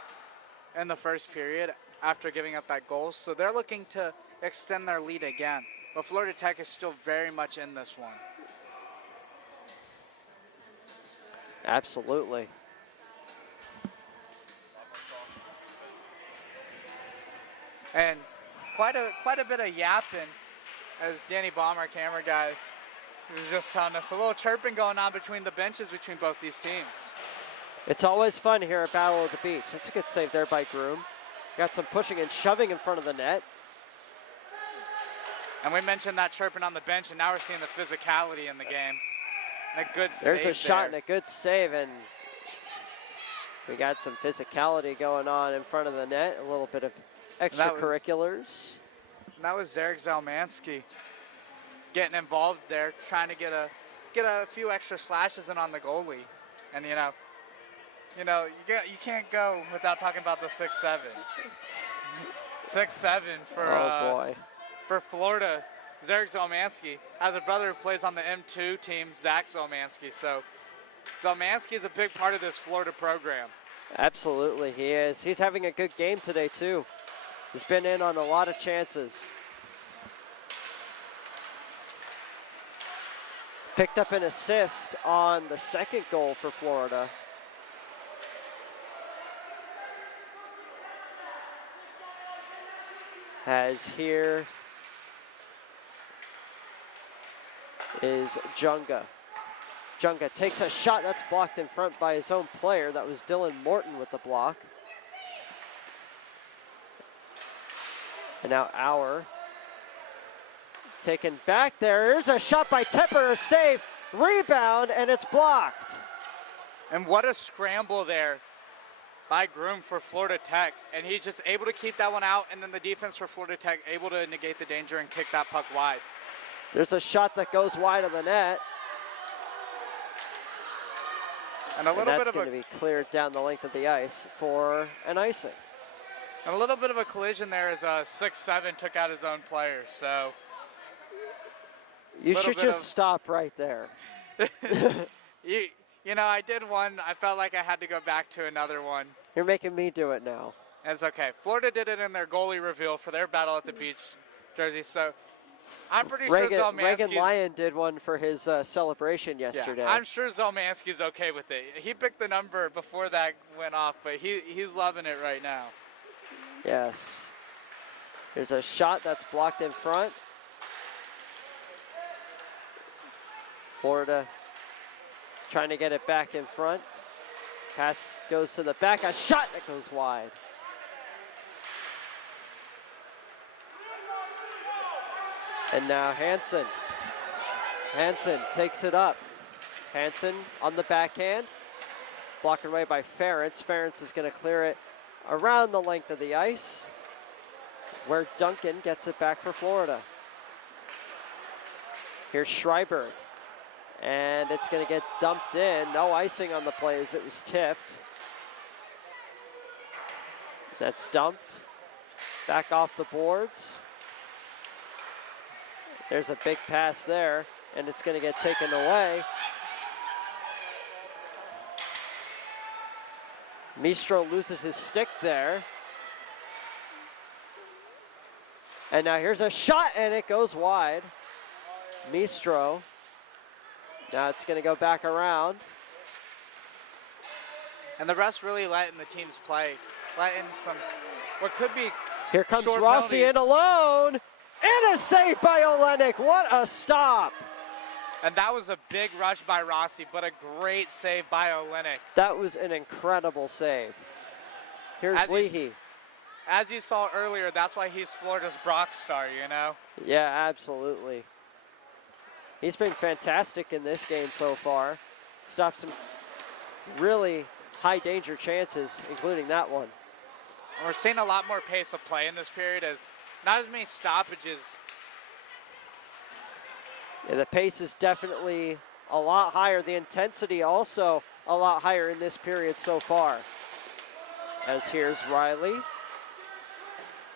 in the first period after giving up that goal. So they're looking to extend their lead again. But Florida Tech is still very much in this one. Absolutely. And quite a bit of yapping, as Danny Baum, our camera guy, was just telling us, a little chirping going on between the benches between both these teams. It's always fun here at Battle of the Beach. That's a good save there by Groom. Got some pushing and shoving in front of the net. And we mentioned that chirping on the bench, and now we're seeing the physicality in the game. And a good save There's a shot there. and a good save, and we got some physicality going on in front of the net. A little bit of extracurriculars. That was Zarek Zelmansky getting involved there, trying to get a few extra slashes in on the goalie. And you can't go without talking about the 6'7". 6'7" Oh boy. For Florida. Zarek Zelmansky has a brother who plays on the M2 team, Zach Zelmansky. So Zelmansky is a big part of this Florida program. Absolutely, he is. He's having a good game today too. He's been in on a lot of chances. Picked up an assist on the second goal for Florida. As here is Junga. Junga takes a shot that's blocked in front by his own player. That was Dylan Morton with the block. And now Auer taken back there. Here's a shot by Tepper, a save, rebound, and it's blocked. And what a scramble there by Groom for Florida Tech. And he's just able to keep that one out, and then the defense for Florida Tech able to negate the danger and kick that puck wide. There's a shot that goes wide of the net. And that's going to be cleared down the length of the ice for an icing. And a little bit of a collision there as 6'7" took out his own player. So you should just stop right there. I did one. I felt like I had to go back to another one. You're making me do it now. And it's okay. Florida did it in their goalie reveal for their Battle at the Beach jersey. So I'm pretty sure Zelmansky's... Reagan Lyon did one for his celebration yesterday. Yeah, I'm sure Zelmansky's okay with it. He picked the number before that went off, but he's loving it right now. Yes. There's a shot that's blocked in front. Florida trying to get it back in front. Pass goes to the back. A shot that goes wide. And now Hansen. Hansen takes it up. Hansen on the backhand. Blocked away by Ferentz. Ferentz is going to clear it around the length of the ice, where Duncan gets it back for Florida. Here's Schreiber. And it's going to get dumped in. No icing on the play as it was tipped. That's dumped. Back off the boards. There's a big pass there, and it's going to get taken away. Mistro loses his stick there. And now here's a shot, and it goes wide. Mistro. Now it's going to go back around. And the refs really letting the teams play, letting some what could be Here comes short Rossi penalties. in alone. And a save by Olenek. What a stop. And that was a big rush by Rossi, but a great save by Olenek. That was an incredible save. Here's Leahy. As you saw earlier, that's why he's Florida's Brock star, you know? Yeah, absolutely. He's been fantastic in this game so far. Stopped some really high danger chances, including that one. And we're seeing a lot more pace of play in this period, as not as many stoppages. Yeah, the pace is definitely a lot higher. The intensity also a lot higher in this period so far. As here's Riley.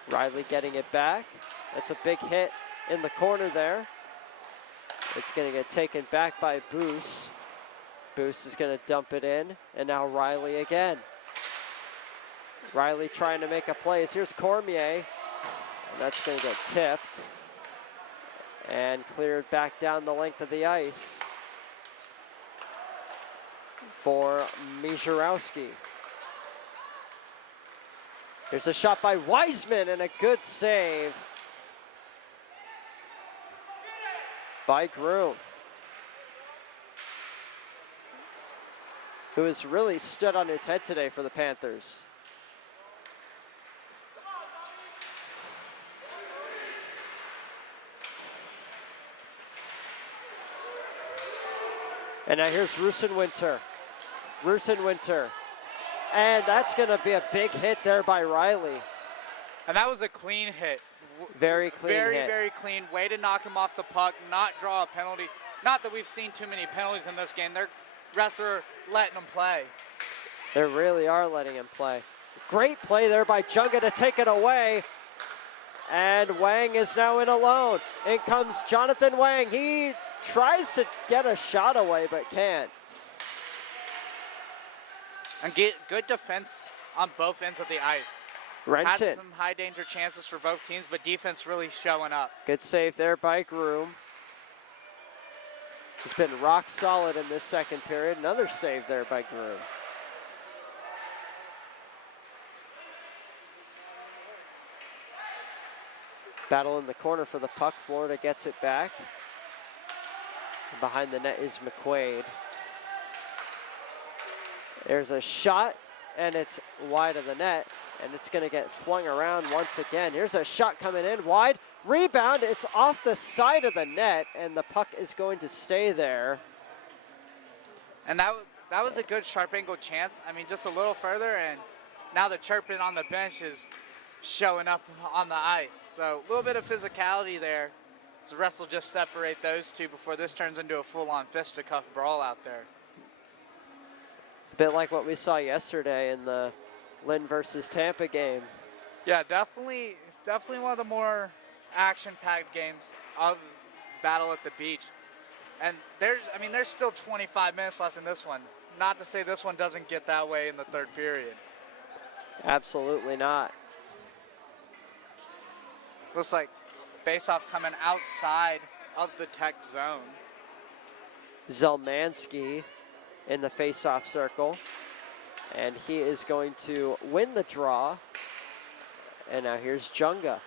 Riley getting it back. That's a big hit in the corner there. It's going to get taken back by Boos. Boos is going to dump it in, and now Riley again. Riley trying to make a play. Here's Cormier, and that's going to get tipped and cleared back down the length of the ice for Mizurowski. Here's a shot by Wiseman and a good save by Groom, who has really stood on his head today for the Panthers. And now here's Rusenwinter. And that's going to be a big hit there by Riley. And that was a clean hit. Very clean hit. Very clean. Way to knock him off the puck, not draw a penalty. Not that we've seen too many penalties in this game. Their refs are letting them play. They really are letting him play. Great play there by Junga to take it away. And Wang is now in alone. In comes Jonathan Wang. He tries to get a shot away, but can't. And get good defense on both ends of the ice. Renton. Had some high danger chances for both teams, but defense really showing up. Good save there by Groom. He's been rock solid in this second period. Another save there by Groom. Battle in the corner for the puck. Florida gets it back. Behind the net is McQuaid. There's a shot, and it's wide of the net, and it's going to get flung around once again. Here's a shot coming in wide. Rebound, it's off the side of the net, and the puck is going to stay there. And that was a good sharp angle chance. I mean, just a little further, and now the chirping on the bench is showing up on the ice. So a little bit of physicality there. So the refs will just separate those two before this turns into a full-on fisticuff brawl out there. A bit like what we saw yesterday in the Lynn versus Tampa game. Yeah, definitely one of the more action-packed games of Battle at the Beach. And there's still 25 minutes left in this one. Not to say this one doesn't get that way in the third period. Absolutely not. Looks like face-off coming outside of the Tech zone. Zelmansky in the face-off circle. And he is going to win the draw. And now here's Junga.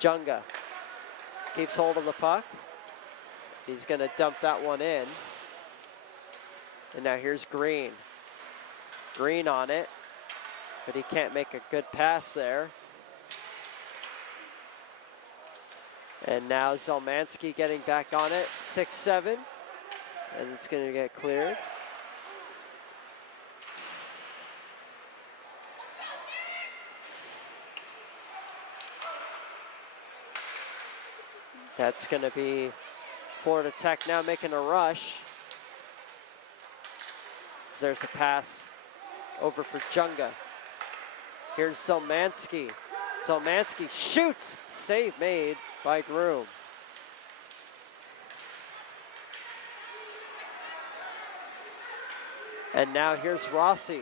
Junga keeps hold of the puck. He's going to dump that one in. And now here's Green. Green on it, but he can't make a good pass there. And now Zelmansky getting back on it, 6-7, and it's going to get cleared. That's going to be Florida Tech now making a rush. There's a pass over for Junga. Here's Zelmansky. Zelmansky shoots. Save made by Groom. And now here's Rossi.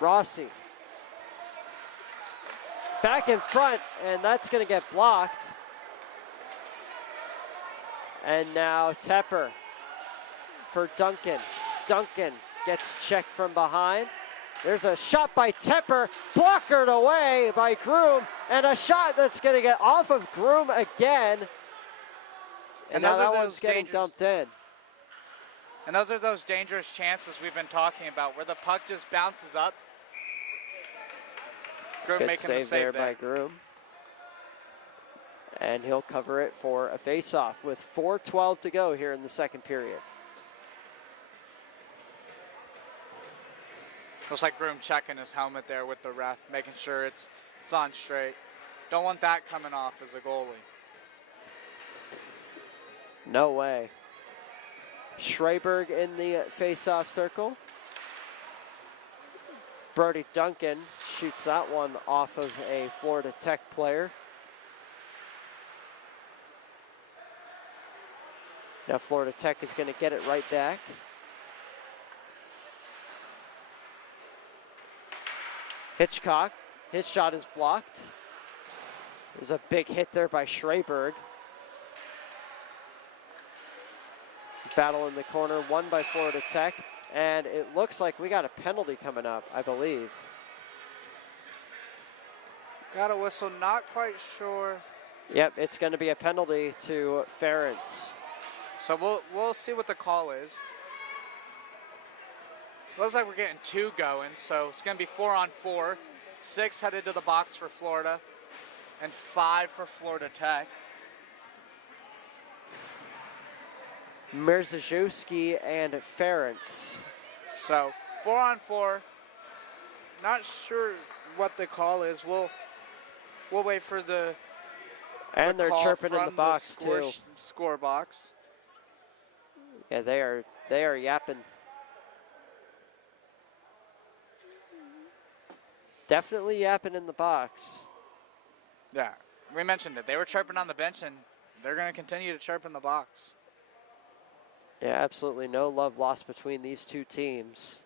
Rossi. back in front, and that's going to get blocked. And now Tepper for Duncan. Duncan gets checked from behind. There's a shot by Tepper, blockered away by Groom, and a shot that's going to get off of Groom again. And now that one's getting dumped in. And those are those dangerous chances we've been talking about, where the puck just bounces up. Groom Good making the save save there by Groom. And he'll cover it for a face-off with 4:12 to go here in the second period. Looks like Groom checking his helmet there with the ref, making sure it's on straight. Don't want that coming off as a goalie. No way. Schreiberg in the face-off circle. Brody Duncan shoots that one off of a Florida Tech player. Now Florida Tech is going to get it right back. Hitchcock, his shot is blocked. There's a big hit there by Schreiberg. Battle in the corner, won by Florida Tech. And it looks like we got a penalty coming up, I believe. Got a whistle, not quite sure. Yep, it's going to be a penalty to Ferentz. So we'll see what the call is. Looks like we're getting 2 going, so it's going to be 4-on-4. 6 headed to the box for Florida, and 5 for Florida Tech. Mirzajewski and Ferentz. So 4-on-4. Not sure what the call is. We'll wait for the and they're call chirping in from the box too. Score box. Yeah, they are yapping. Definitely yapping in the box. Yeah, we mentioned it. They were chirping on the bench, and they're going to continue to chirp in the box. Yeah, absolutely no love lost between these two teams.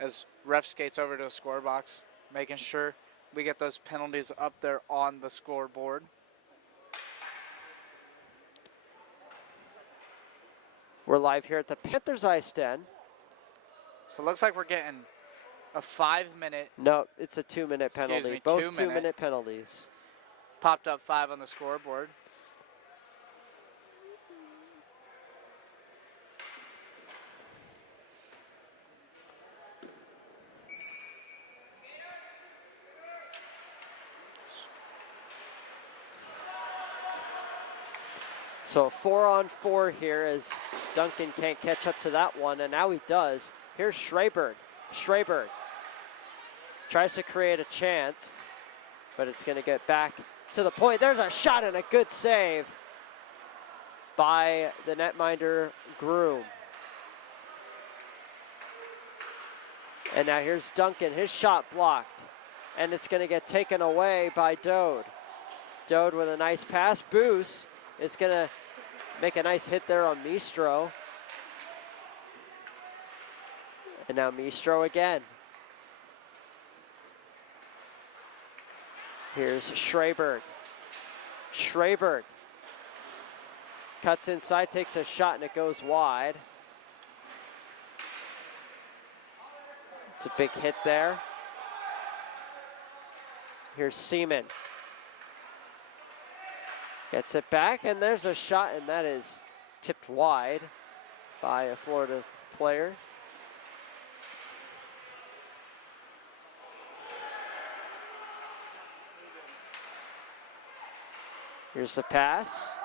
As ref skates over to a score box, making sure we get those penalties up there on the scoreboard. We're live here at the Panthers IceDen. So it looks like we're getting a 5-minute. No, it's a 2-minute penalty. Me, Both 2-minute. 2-minute penalties. Popped up 5 on the scoreboard. So a 4-on-4 here as Duncan can't catch up to that one, and now he does. Here's Schreiberg. Schreiberg tries to create a chance, but it's going to get back to the point. There's a shot and a good save by the netminder Groom. And now here's Duncan, his shot blocked, and it's going to get taken away by Dode. Dode with a nice pass. Boos is going to make a nice hit there on Mistro. And now Mistro again. Here's Schreiberg. Schreiberg cuts inside, takes a shot, and it goes wide. It's a big hit there. Here's Seaman. Gets it back, and there's a shot, and that is tipped wide by a Florida player. Here's the pass.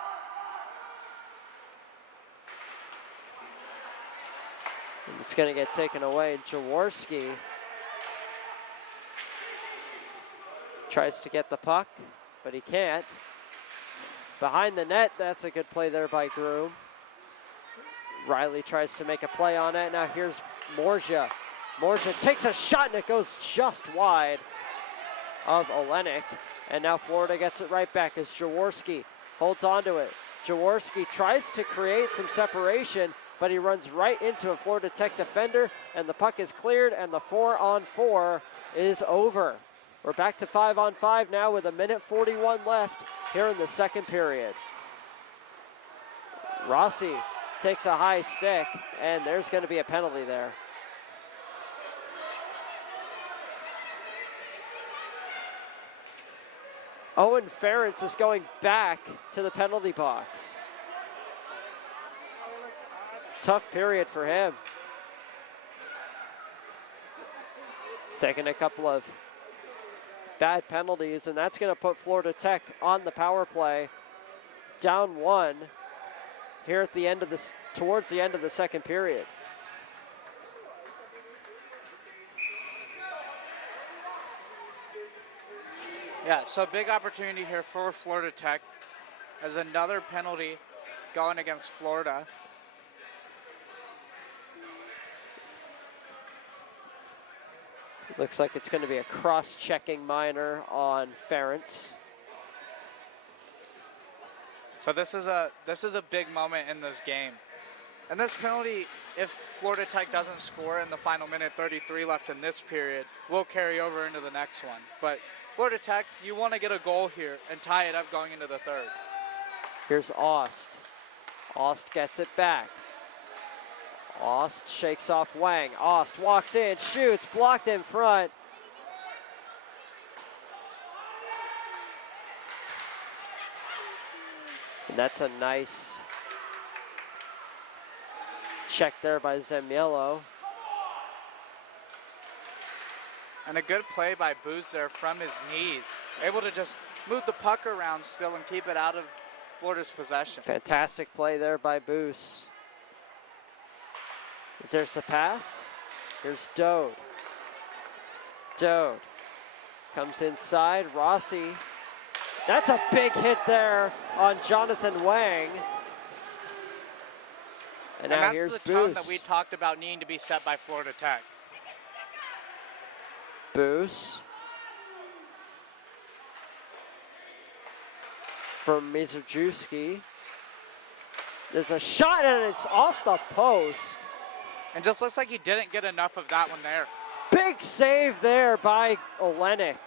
And it's going to get taken away. Jaworski tries to get the puck, but he can't. Behind the net, that's a good play there by Groom. Riley tries to make a play on it. Now here's Morzia. Morzia takes a shot, and it goes just wide of Olenek. And now Florida gets it right back as Jaworski holds on to it. Jaworski tries to create some separation, but he runs right into a Florida Tech defender, and the puck is cleared, and the 4-on-4 is over. We're back to 5-on-5 now with 1:41 left here in the second period. Rossi takes a high stick, and there's going to be a penalty there. Owen Ferentz is going back to the penalty box. Tough period for him. Taking a couple of bad penalties, and that's going to put Florida Tech on the power play, down 1 here at the end of this, towards the end of the second period. Yeah, so big opportunity here for Florida Tech as another penalty going against Florida. Looks like it's going to be a cross-checking minor on Ferentz. So this is a big moment in this game. And this penalty, if Florida Tech doesn't score in the final minute 33 left in this period, will carry over into the next one. But Florida Tech, you want to get a goal here and tie it up going into the third. Here's Aust. Aust gets it back. Aust shakes off Wang. Aust walks in, shoots, blocked in front. And that's a nice check there by Zamiello. And a good play by Booz there from his knees. Able to just move the puck around still and keep it out of Florida's possession. Fantastic play there by Boos. There's the pass. Here's Dode. Dode comes inside. Rossi. That's a big hit there on Jonathan Wang. And now that's here's the tone Boos. that we talked about needing to be set by Florida Tech. Boos. From Mizerjewski. There's a shot and it's off the post. And just looks like he didn't get enough of that one there. Big save there by Olenek.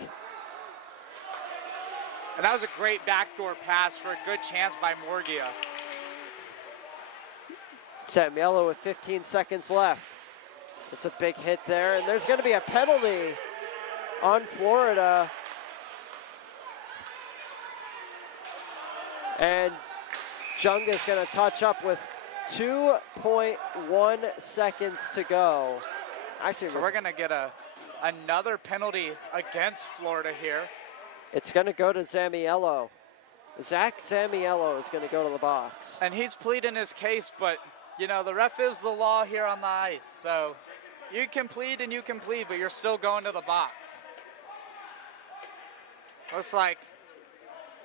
And that was a great backdoor pass for a good chance by Morgia. Zamiello with 15 seconds left. It's a big hit there, and there's going to be a penalty on Florida. And Jung is going to touch up with 2.1 seconds to go. Actually, so we're going to get another penalty against Florida here. It's going to go to Zamiello. Zach Zamiello is going to go to the box. And he's pleading his case, but, you know, the ref is the law here on the ice. So you can plead and you can plead, but you're still going to the box. Looks like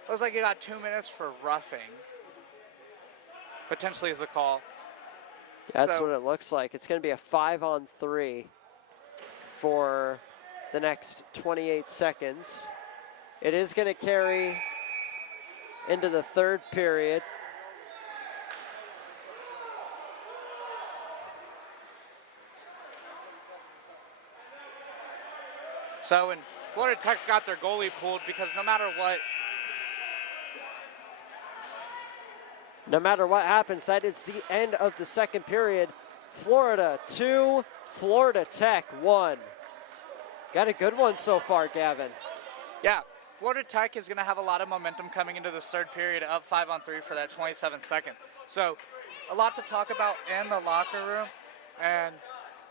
you got 2 minutes for roughing. Potentially is a call. That's what it looks like. It's going to be a 5-on-3 for the next 28 seconds. It is going to carry into the third period. So, and Florida Tech's got their goalie pulled because no matter what happens, that is the end of the second period. Florida 2, Florida Tech 1. Got a good one so far, Gavin. Yeah, Florida Tech is going to have a lot of momentum coming into this third period, up 5-on-3 for that 27th second. So, a lot to talk about in the locker room, and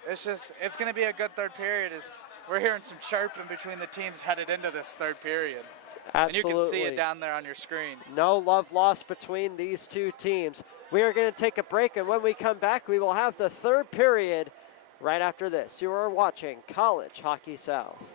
it's going to be a good third period. We're hearing some chirping between the teams headed into this third period. Absolutely. And you can see it down there on your screen. No love lost between these two teams. We are going to take a break, and when we come back, we will have the third period right after this. You are watching College Hockey South.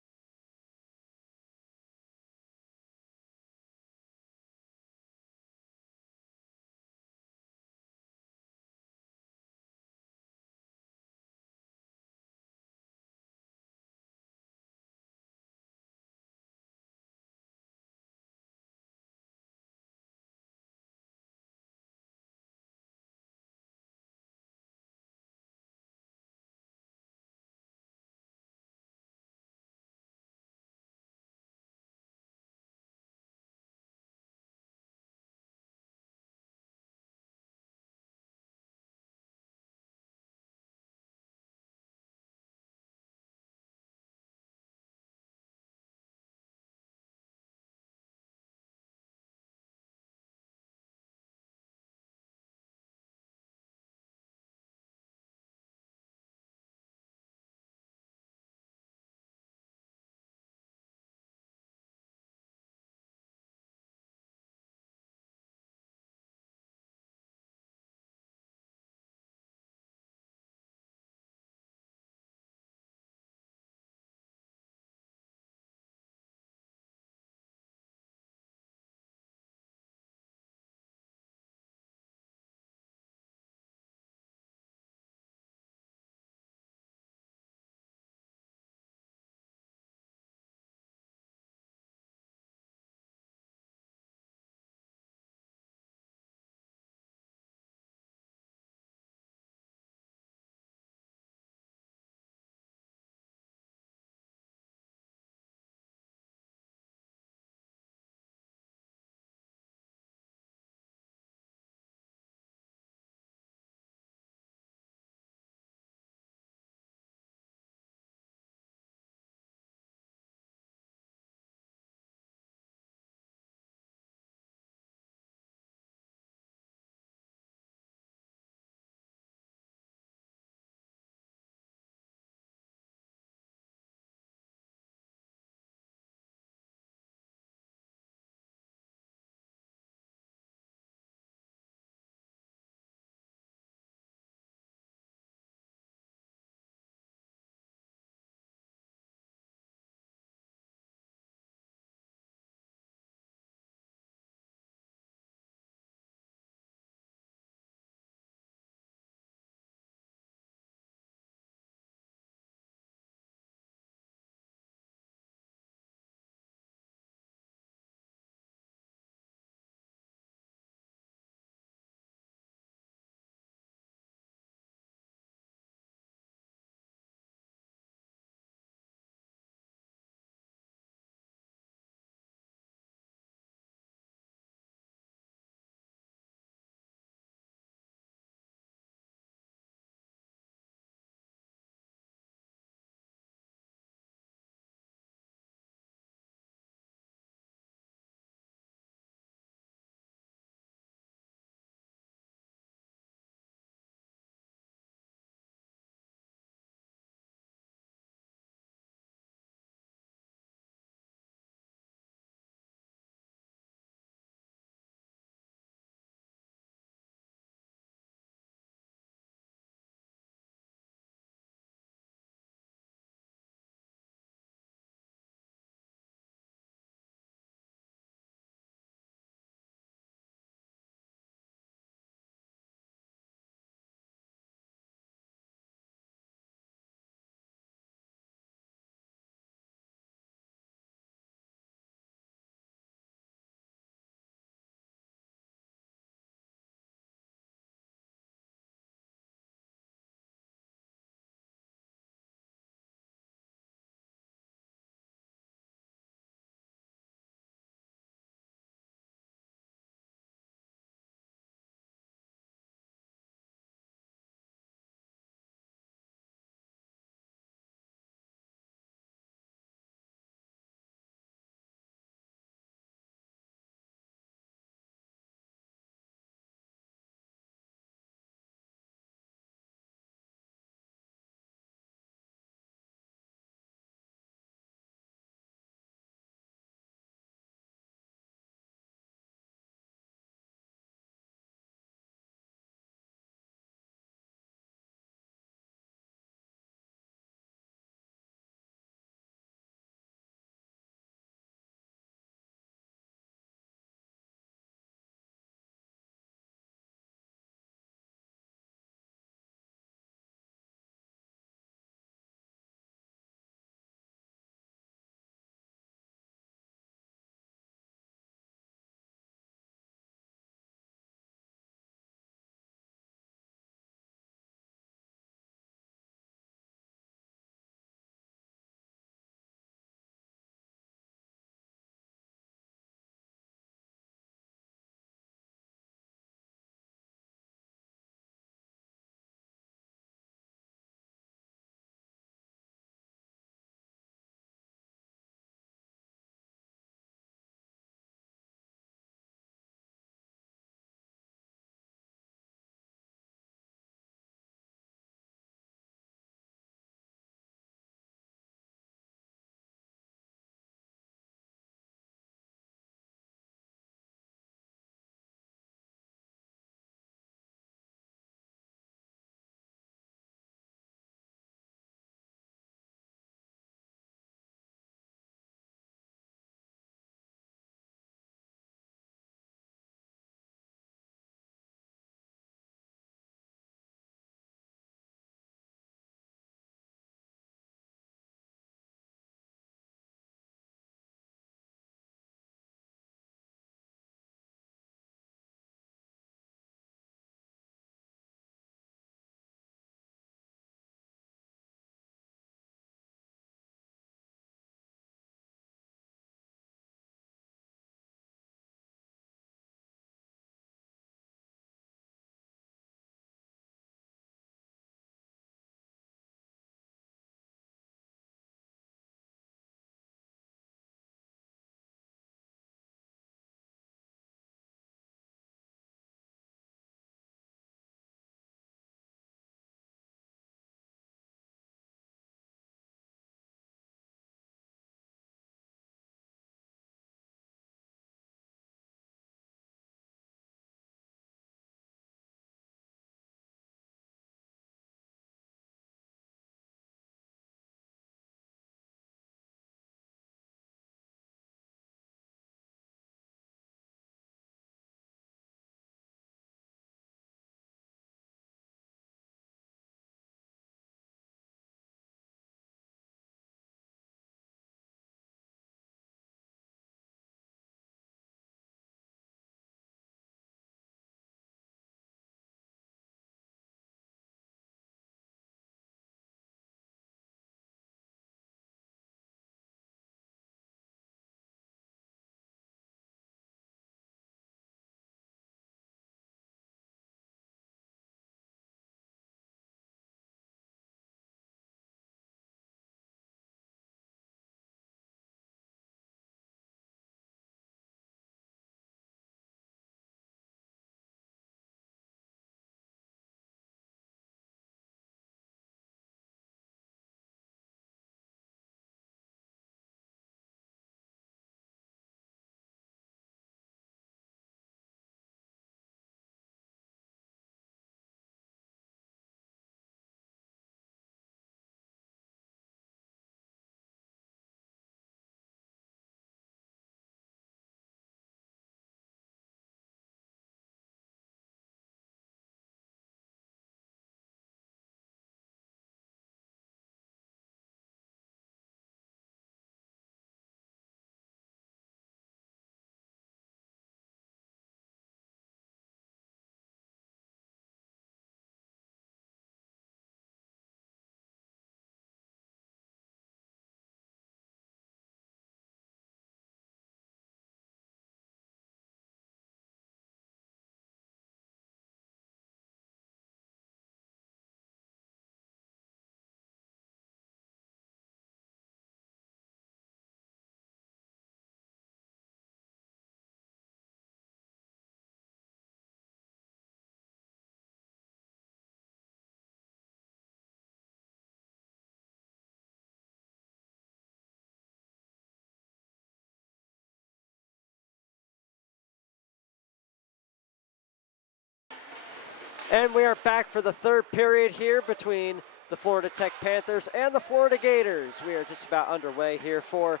And we are back for the third period here between the Florida Tech Panthers and the Florida Gators. We are just about underway here for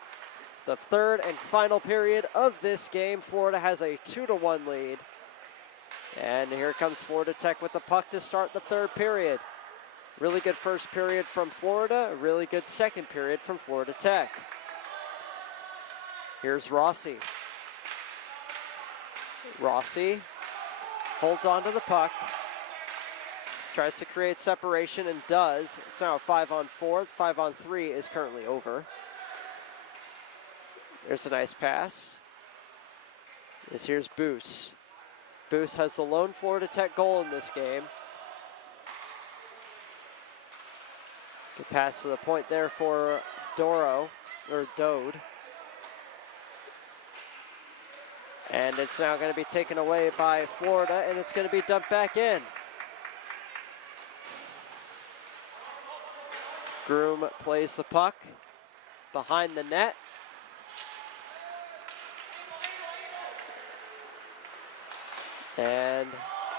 the third and final period of this game. Florida has a 2-1 lead. And here comes Florida Tech with the puck to start the third period. Really good first period from Florida, a really good second period from Florida Tech. Here's Rossi. Rossi holds on to the puck, tries to create separation and does. It's now a 5-on-4. 5-on-3 is currently over. There's a nice pass. Here's Boos. Boos has the lone Florida Tech goal in this game. Good pass to the point there for Dode. And it's now going to be taken away by Florida, and it's going to be dumped back in. Groom plays the puck behind the net. And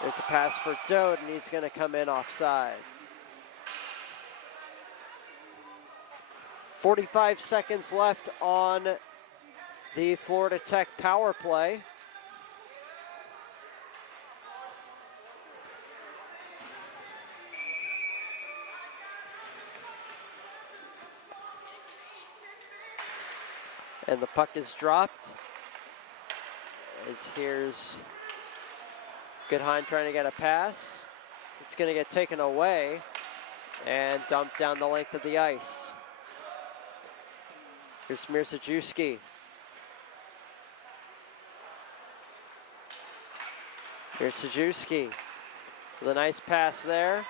there's a pass for Dode, and he's going to come in offside. 45 seconds left on the Florida Tech power play. And the puck is dropped. As here's Goodhine trying to get a pass. It's going to get taken away and dumped down the length of the ice. Here's Mirzajewski. Mirzajewski with a nice pass there.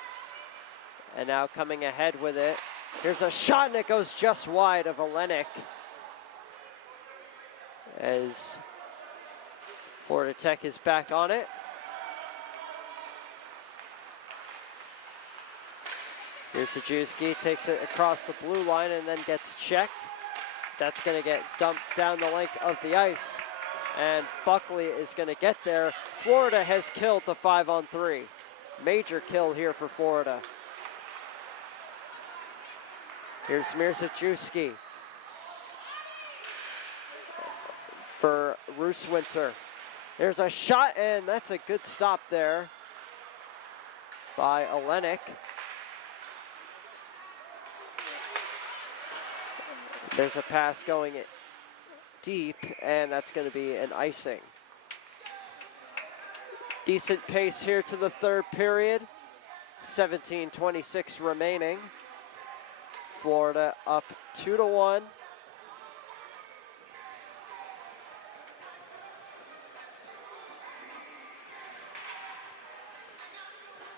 And now coming ahead with it. Here's a shot, and it goes just wide of Olenek. As Florida Tech is back on it. Here's Sajewski, takes it across the blue line and then gets checked. That's going to get dumped down the length of the ice. And Buckley is going to get there. Florida has killed the 5-on-3. Major kill here for Florida. Here's Mirzajewski for Rooswinter. There's a shot, and that's a good stop there by Olenek. There's a pass going deep, and that's going to be an icing. Decent pace here to the third period. 17:26 remaining. Florida up 2-1.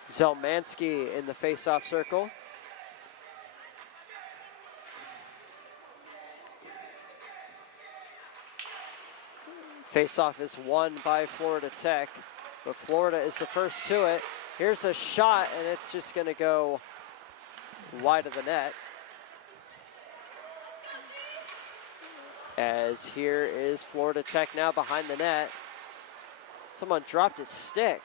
Zelmansky in the face-off circle. Face-off is won by Florida Tech, but Florida is the first to it. Here's a shot, and it's just going to go wide of the net. As here is Florida Tech now behind the net. Someone dropped his stick.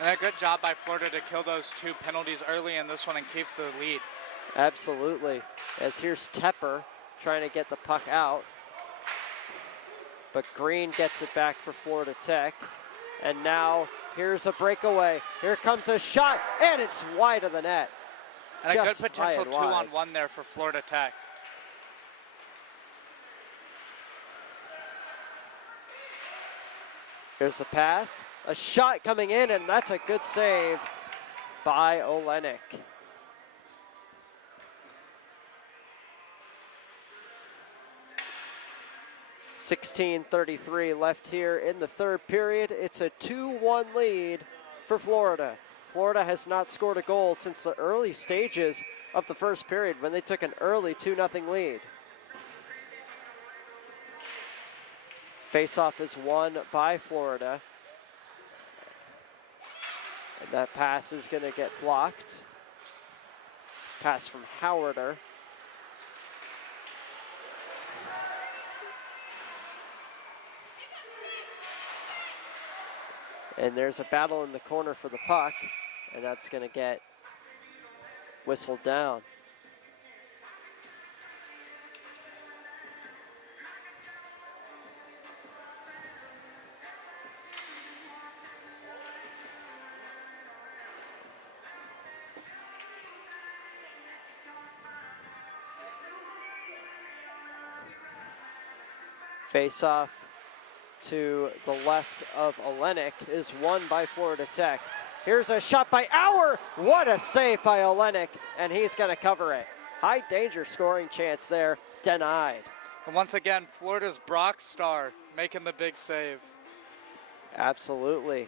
And a good job by Florida to kill those two penalties early in this one and keep the lead. Absolutely. As here's Tepper trying to get the puck out. But Green gets it back for Florida Tech. And now here's a breakaway. Here comes a shot, and it's wide of the net. And Just a good potential high and 2-on-1 there for Florida Tech. Here's a pass, a shot coming in, and that's a good save by Olenek. .33 left here in the third period. It's a 2-1 lead for Florida. Florida has not scored a goal since the early stages of the first period when they took an early 2-0 lead. Faceoff is won by Florida. And that pass is going to get blocked. Pass from Howarder. And there's a battle in the corner for the puck, and that's going to get whistled down. Face-off to the left of Olenek is won by Florida Tech. Here's a shot by Auer. What a save by Olenek, and he's going to cover it. High danger scoring chance there, denied. And once again, Florida's Brock Star making the big save. Absolutely.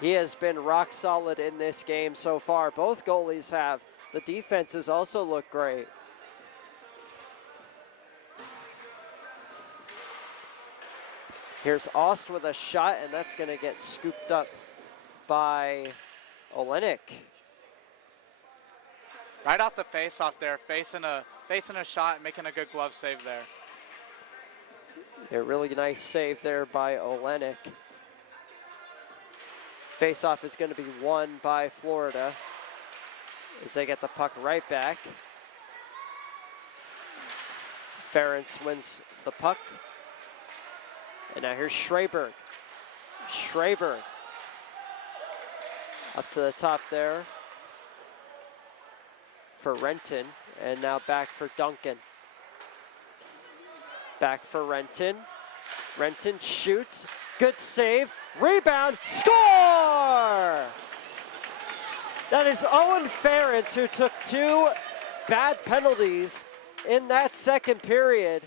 He has been rock solid in this game so far. Both goalies have. The defenses also look great. Here's Aust with a shot, and that's going to get scooped up by Olenek. Right off the face-off there, facing a shot and making a good glove save there. A really nice save there by Olenek. Face-off is going to be won by Florida as they get the puck right back. Ferentz wins the puck. And now here's Schreiberg. Schreiberg up to the top there for Renton. And now back for Duncan. Back for Renton. Renton shoots. Good save. Rebound. Score! That is Owen Ferentz, who took 2 bad penalties in that second period.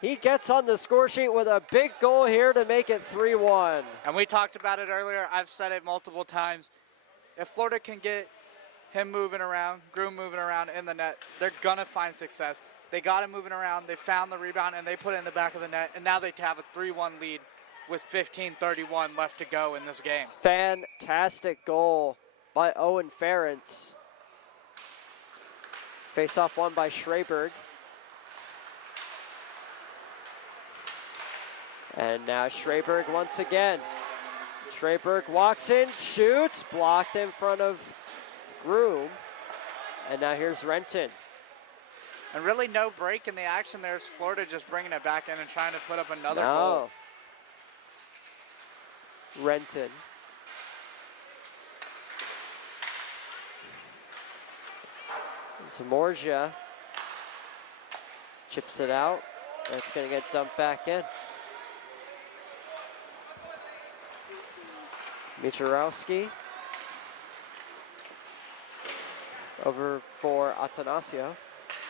He gets on the score sheet with a big goal here to make it 3-1. And we talked about it earlier. I've said it multiple times. If Florida can get him moving around, Groom moving around in the net, they're going to find success. They got him moving around. They found the rebound, and they put it in the back of the net. And now they have a 3-1 lead with 15:31 left to go in this game. Fantastic goal by Owen Ferentz. Face-off won by Schreiberg. And now Schreiberg once again. Schreiberg walks in, shoots, blocked in front of Groom. And now here's Renton. And really no break in the action there. Is Florida just bringing it back in and trying to put up another No. goal. Renton. Zamorja chips it out. That's going to get dumped back in. Micharowski over for Atanasio.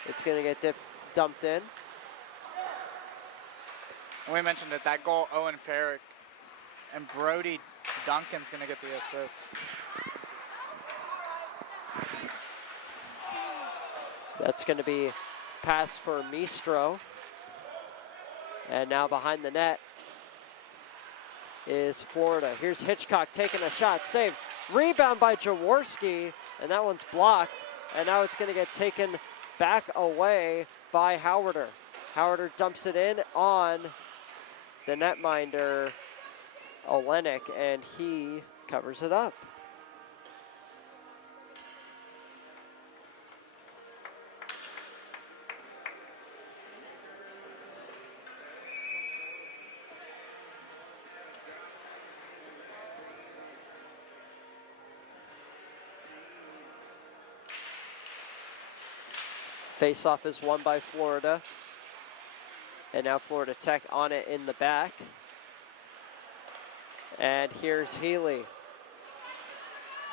It's going to get dumped in. And we mentioned it, that goal, Owen Ferrick, and Brody Duncan's going to get the assist. That's going to be pass for Mistro. And now behind the net is Florida. Here's Hitchcock taking a shot, saved. Rebound by Jaworski, and that one's blocked. And now it's going to get taken back away by Howarder. Howarder dumps it in on the netminder, Olenek, and he covers it up. Face-off is won by Florida. And now Florida Tech on it in the back. And here's Healy.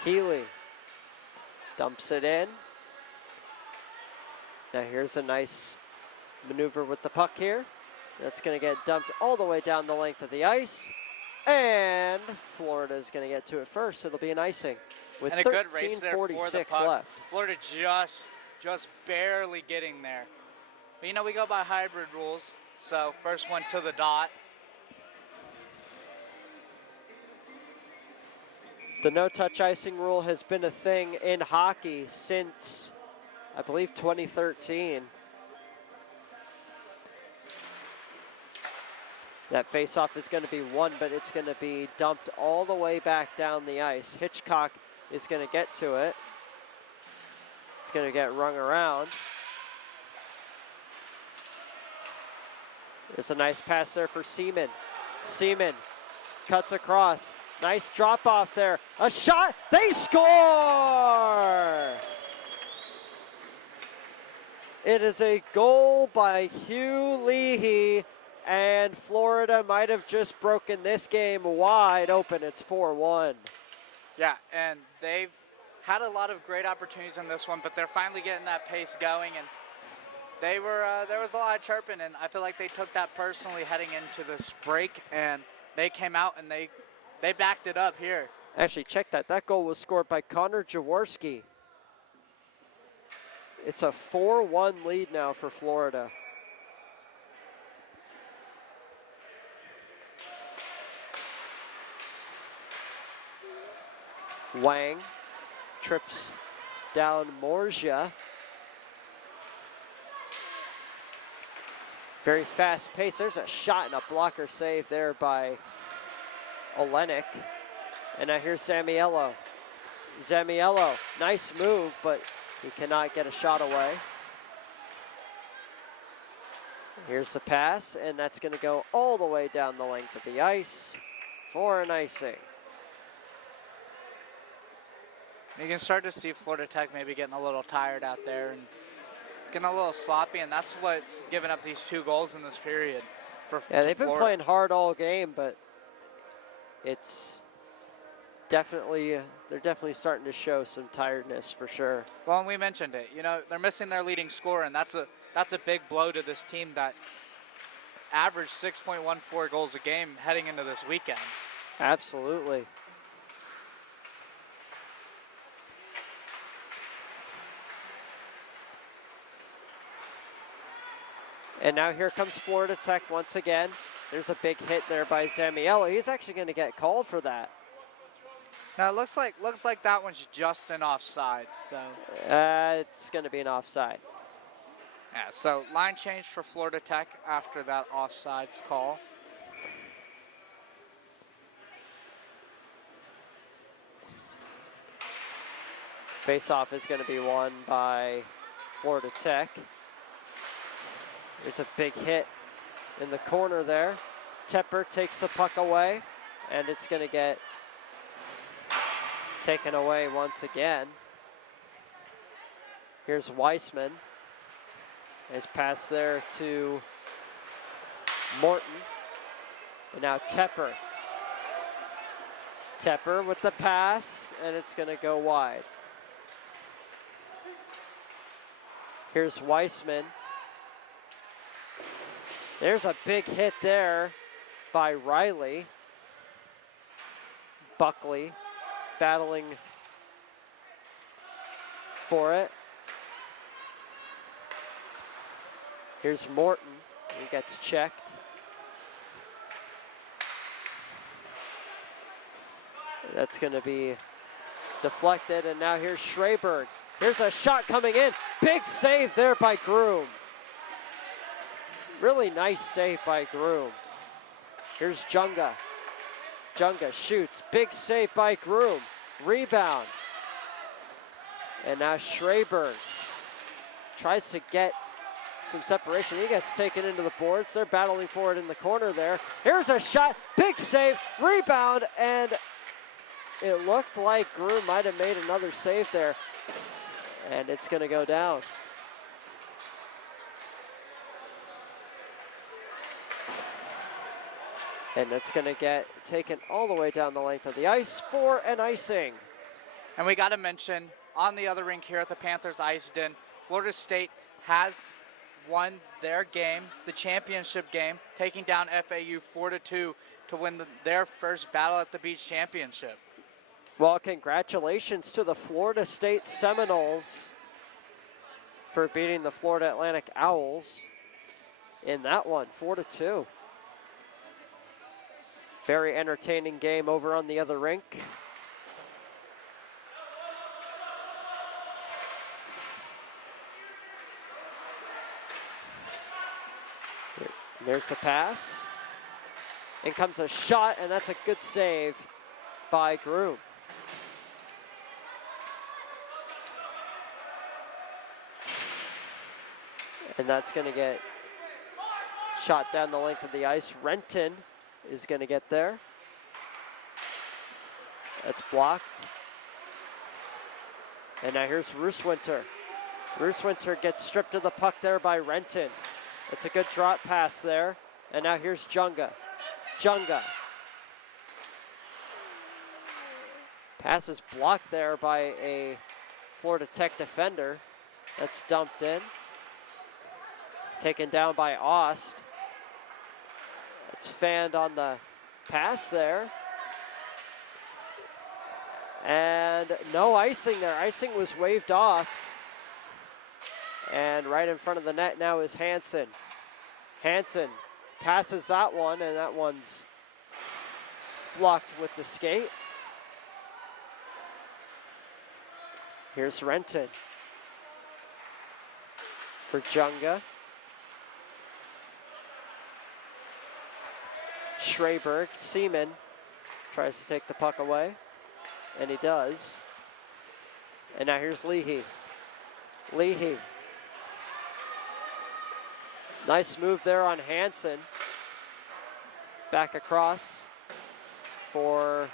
Healy dumps it in. Now here's a nice maneuver with the puck here. That's going to get dumped all the way down the length of the ice. And Florida's going to get to it first. It'll be an icing with and a good race there for the 13:46 puck. left. Florida just barely getting there. But you know, we go by hybrid rules. So first one to the dot. The no-touch icing rule has been a thing in hockey since, I believe, 2013. That faceoff is going to be won, but it's going to be dumped all the way back down the ice. Hitchcock is going to get to it. It's going to get rung around. There's a nice pass there for Seaman. Seaman cuts across. Nice drop off there. A shot. They score! It is a goal by Hugh Leahy, and Florida might have just broken this game wide open. It's 4-1. Yeah, and they've had a lot of great opportunities in this one, but they're finally getting that pace going, and there was a lot of chirping, and I feel like they took that personally heading into this break, and they came out and they backed it up here. Actually, check that. That goal was scored by Connor Jaworski. It's a 4-1 lead now for Florida. Wang trips down Morzia. Very fast pace. There's a shot and a blocker save there by Olenek. And now here's Zamiello. Zamiello, nice move, but he cannot get a shot away. Here's the pass, and that's going to go all the way down the length of the ice for an icing. You can start to see Florida Tech maybe getting a little tired out there and getting a little sloppy, and that's what's given up these 2 goals in this period. Yeah, they've been playing hard all game, but it's definitely, they're definitely starting to show some tiredness for sure. Well, and we mentioned it. You know, they're missing their leading scorer, and that's a big blow to this team that averaged 6.14 goals a game heading into this weekend. Absolutely. And now here comes Florida Tech once again. There's a big hit there by Zamiello. He's actually going to get called for that. Now it looks like that one's just an offside. So it's going to be an offside. Yeah. So line change for Florida Tech after that offsides call. Face-off is going to be won by Florida Tech. There's a big hit in the corner there. Tepper takes the puck away, and it's going to get taken away once again. Here's Weissman. His pass there to Morton. And now Tepper. Tepper with the pass, and it's going to go wide. Here's Weissman. There's a big hit there by Riley. Buckley battling for it. Here's Morton. He gets checked. That's going to be deflected, and now here's Schraberg. Here's a shot coming in. Big save there by Groom. Really nice save by Groom. Here's Junga. Junga shoots. Big save by Groom. Rebound. And now Schraberg tries to get some separation. He gets taken into the boards. They're battling for it in the corner there. Here's a shot. Big save. Rebound. And it looked like Groom might have made another save there. And it's going to go down. And it's going to get taken all the way down the length of the ice for an icing. And we got to mention, on the other rink here at the Panthers IceDen, Florida State has won their game, the championship game, taking down FAU 4-2 to win their first Battle at the Beach championship. Well, congratulations to the Florida State Seminoles for beating the Florida Atlantic Owls in that one, 4-2. Very entertaining game over on the other rink. There's the pass. In comes a shot, and that's a good save by Groom. And that's going to get shot down the length of the ice. Renton is going to get there. That's blocked. And now here's Rooswinter. Rooswinter gets stripped of the puck there by Renton. It's a good drop pass there. And now here's Junga. Junga. Pass is blocked there by a Florida Tech defender. That's dumped in. Taken down by Ost. It's fanned on the pass there. And no icing there. Icing was waved off. And right in front of the net now is Hansen. Hansen passes that one, and that one's blocked with the skate. Here's Renton for Junga. Schreiberg, Seaman tries to take the puck away, and he does. And now here's Leahy. Leahy. Nice move there on Hansen. Back across for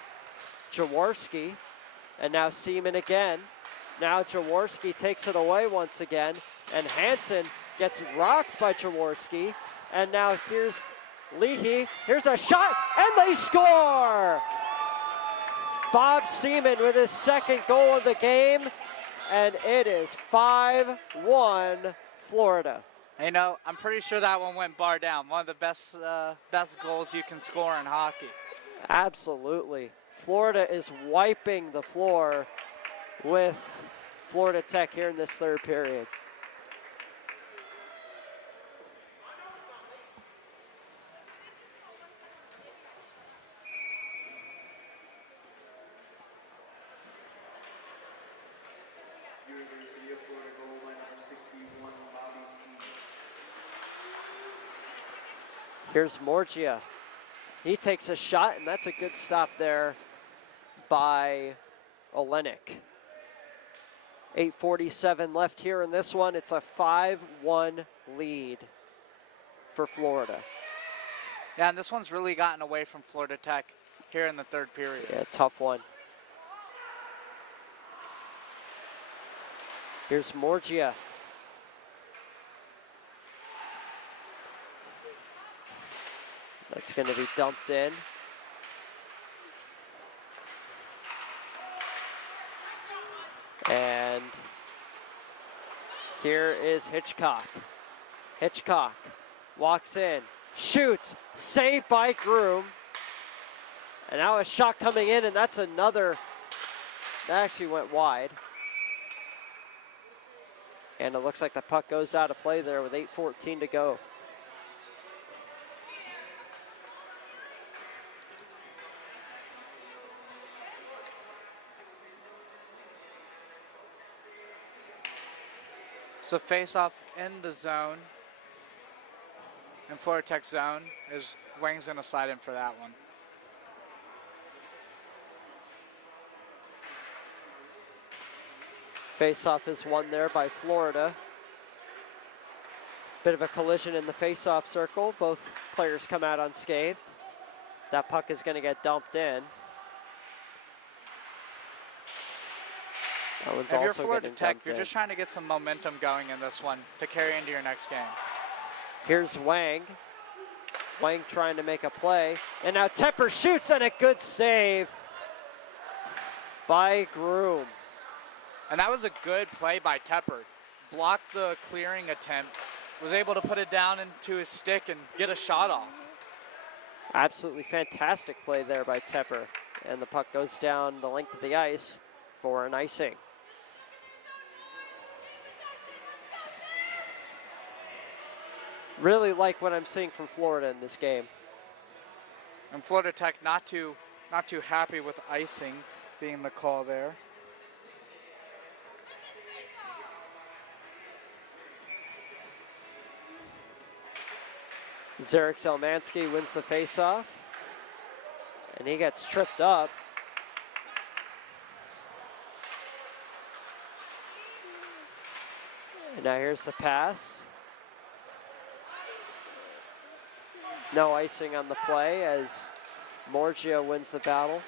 Jaworski. And now Seaman again. Now Jaworski takes it away once again. And Hansen gets rocked by Jaworski. And now here's Leahy. Here's a shot, and they score! Bob Seaman with his second goal of the game. And it is 5-1 Florida. You know, I'm pretty sure that one went bar down. One of the best goals you can score in hockey. Absolutely. Florida is wiping the floor with Florida Tech here in this third period. University of Florida goal by number 61, Bobby Seaman. Here's Morgia. He takes a shot, and that's a good stop there by Olenek. 8:47 left here in this one. It's a 5-1 lead for Florida. Yeah, and this one's really gotten away from Florida Tech here in the third period. Yeah, tough one. Here's Morgia. That's going to be dumped in. And here is Hitchcock. Hitchcock walks in, shoots, saved by Groom. And now a shot coming in, and that's another, that actually went wide. And it looks like the puck goes out of play there with 8:14 to go. So face-off in the zone, in Florida Tech zone, is Wang's going to slide in for that one. Face-off is won there by Florida. Bit of a collision in the face-off circle. Both players come out unscathed. That puck is going to get dumped in. That one's If you're also Florida getting Tech, dumped you're in. just trying to get some momentum going in this one to carry into your next game. Here's Wang. Wang trying to make a play. And now Tepper shoots, and a good save by Groom. And that was a good play by Tepper. Blocked the clearing attempt, was able to put it down into his stick and get a shot off. Absolutely fantastic play there by Tepper. And the puck goes down the length of the ice for an icing. Really like what I'm seeing from Florida in this game. And Florida Tech not too happy with icing being the call there. Zarek Zelmansky wins the faceoff. And he gets tripped up. And now here's the pass. No icing on the play as Morgio wins the battle.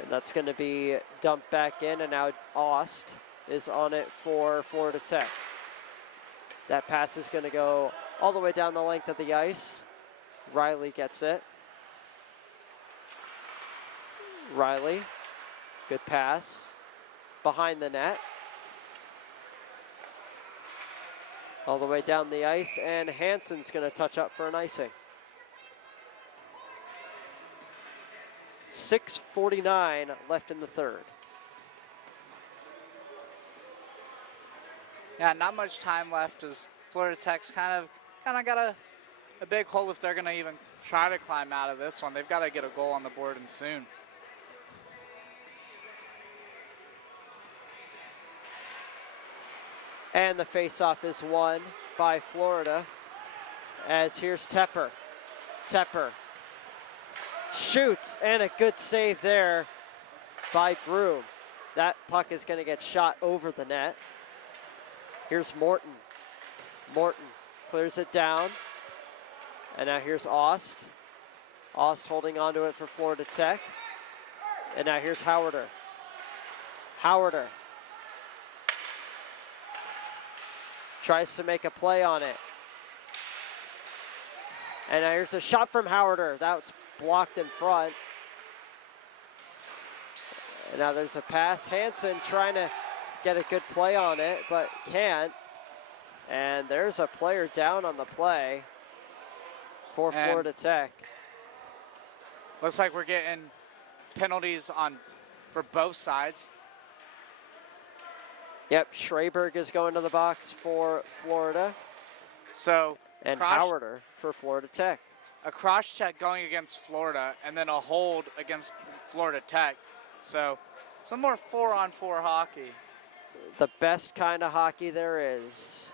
And that's going to be dumped back in, and now Aust is on it for Florida Tech. That pass is going to go all the way down the length of the ice. Riley gets it. Riley, good pass. Behind the net. All the way down the ice, and Hansen's going to touch up for an icing. 6:49 left in the third. Yeah, not much time left as Florida Tech's kind of got a big hole if they're going to even try to climb out of this one. They've got to get a goal on the board and soon. And the faceoff is won by Florida as here's Tepper. Tepper shoots, and a good save there by Groom. That puck is going to get shot over the net. Here's Morton. Morton clears it down. And now here's Aust. Aust holding onto it for Florida Tech. And now here's Howarder. Howarder tries to make a play on it. And now here's a shot from Howarder. That's blocked in front. And now there's a pass. Hansen trying to get a good play on it, but can't. And there's a player down on the play for Florida Tech. Looks like we're getting penalties for both sides. Yep, Schraberg is going to the box for Florida. So and Howarder for Florida Tech. A cross check going against Florida, and then a hold against Florida Tech. So some more 4-on-4 hockey. The best kind of hockey there is.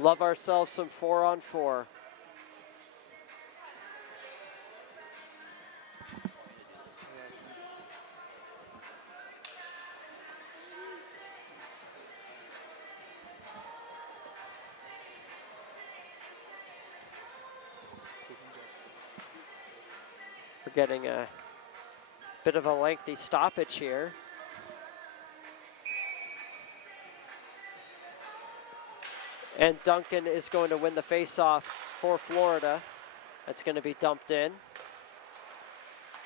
Love ourselves some 4-on-4. We're getting a bit of a lengthy stoppage here. And Duncan is going to win the faceoff for Florida. That's going to be dumped in.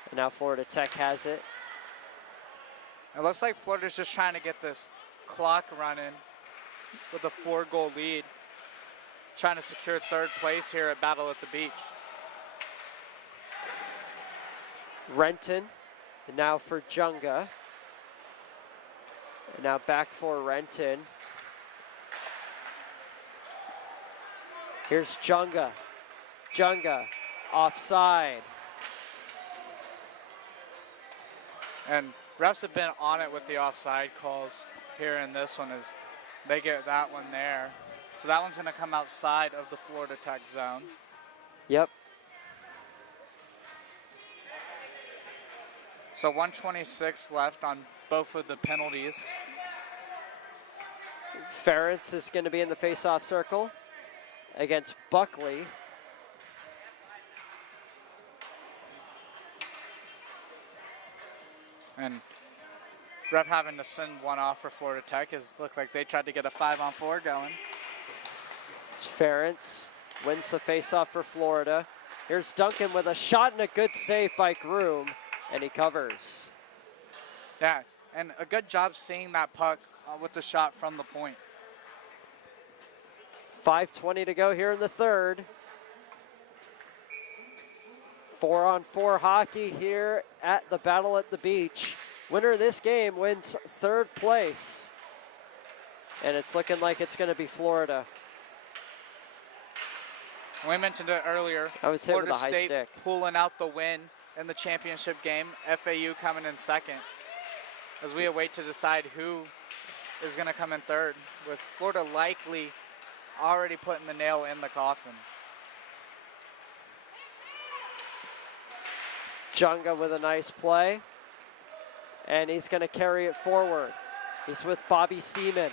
And now Florida Tech has it. It looks like Florida's just trying to get this clock running with a 4-goal lead. Trying to secure third place here at Battle at the Beach. Renton, and now for Junga. And now back for Renton. Here's Junga. Junga, offside. And refs have been on it with the offside calls here in this one as they get that one there. So that one's going to come outside of the Florida Tech zone. Yep. So 126 left on both of the penalties. Ferentz is going to be in the faceoff circle against Buckley. And ref having to send one off for Florida Tech. It looked like they tried to get a 5-on-4 going. It's Ferentz wins the faceoff for Florida. Here's Duncan with a shot and a good save by Groom, and he covers. Yeah, and a good job seeing that puck with the shot from the point. 5:20 to go here in the third. 4-on-4 hockey here at the Battle at the Beach. Winner of this game wins third place. And it's looking like it's going to be Florida. We mentioned it earlier. I was hit with Florida a high State stick. pulling out the win in the championship game. FAU coming in second. As we await to decide who is going to come in third, with Florida likely already putting the nail in the coffin. Junga with a nice play. And he's going to carry it forward. He's with Bobby Seaman.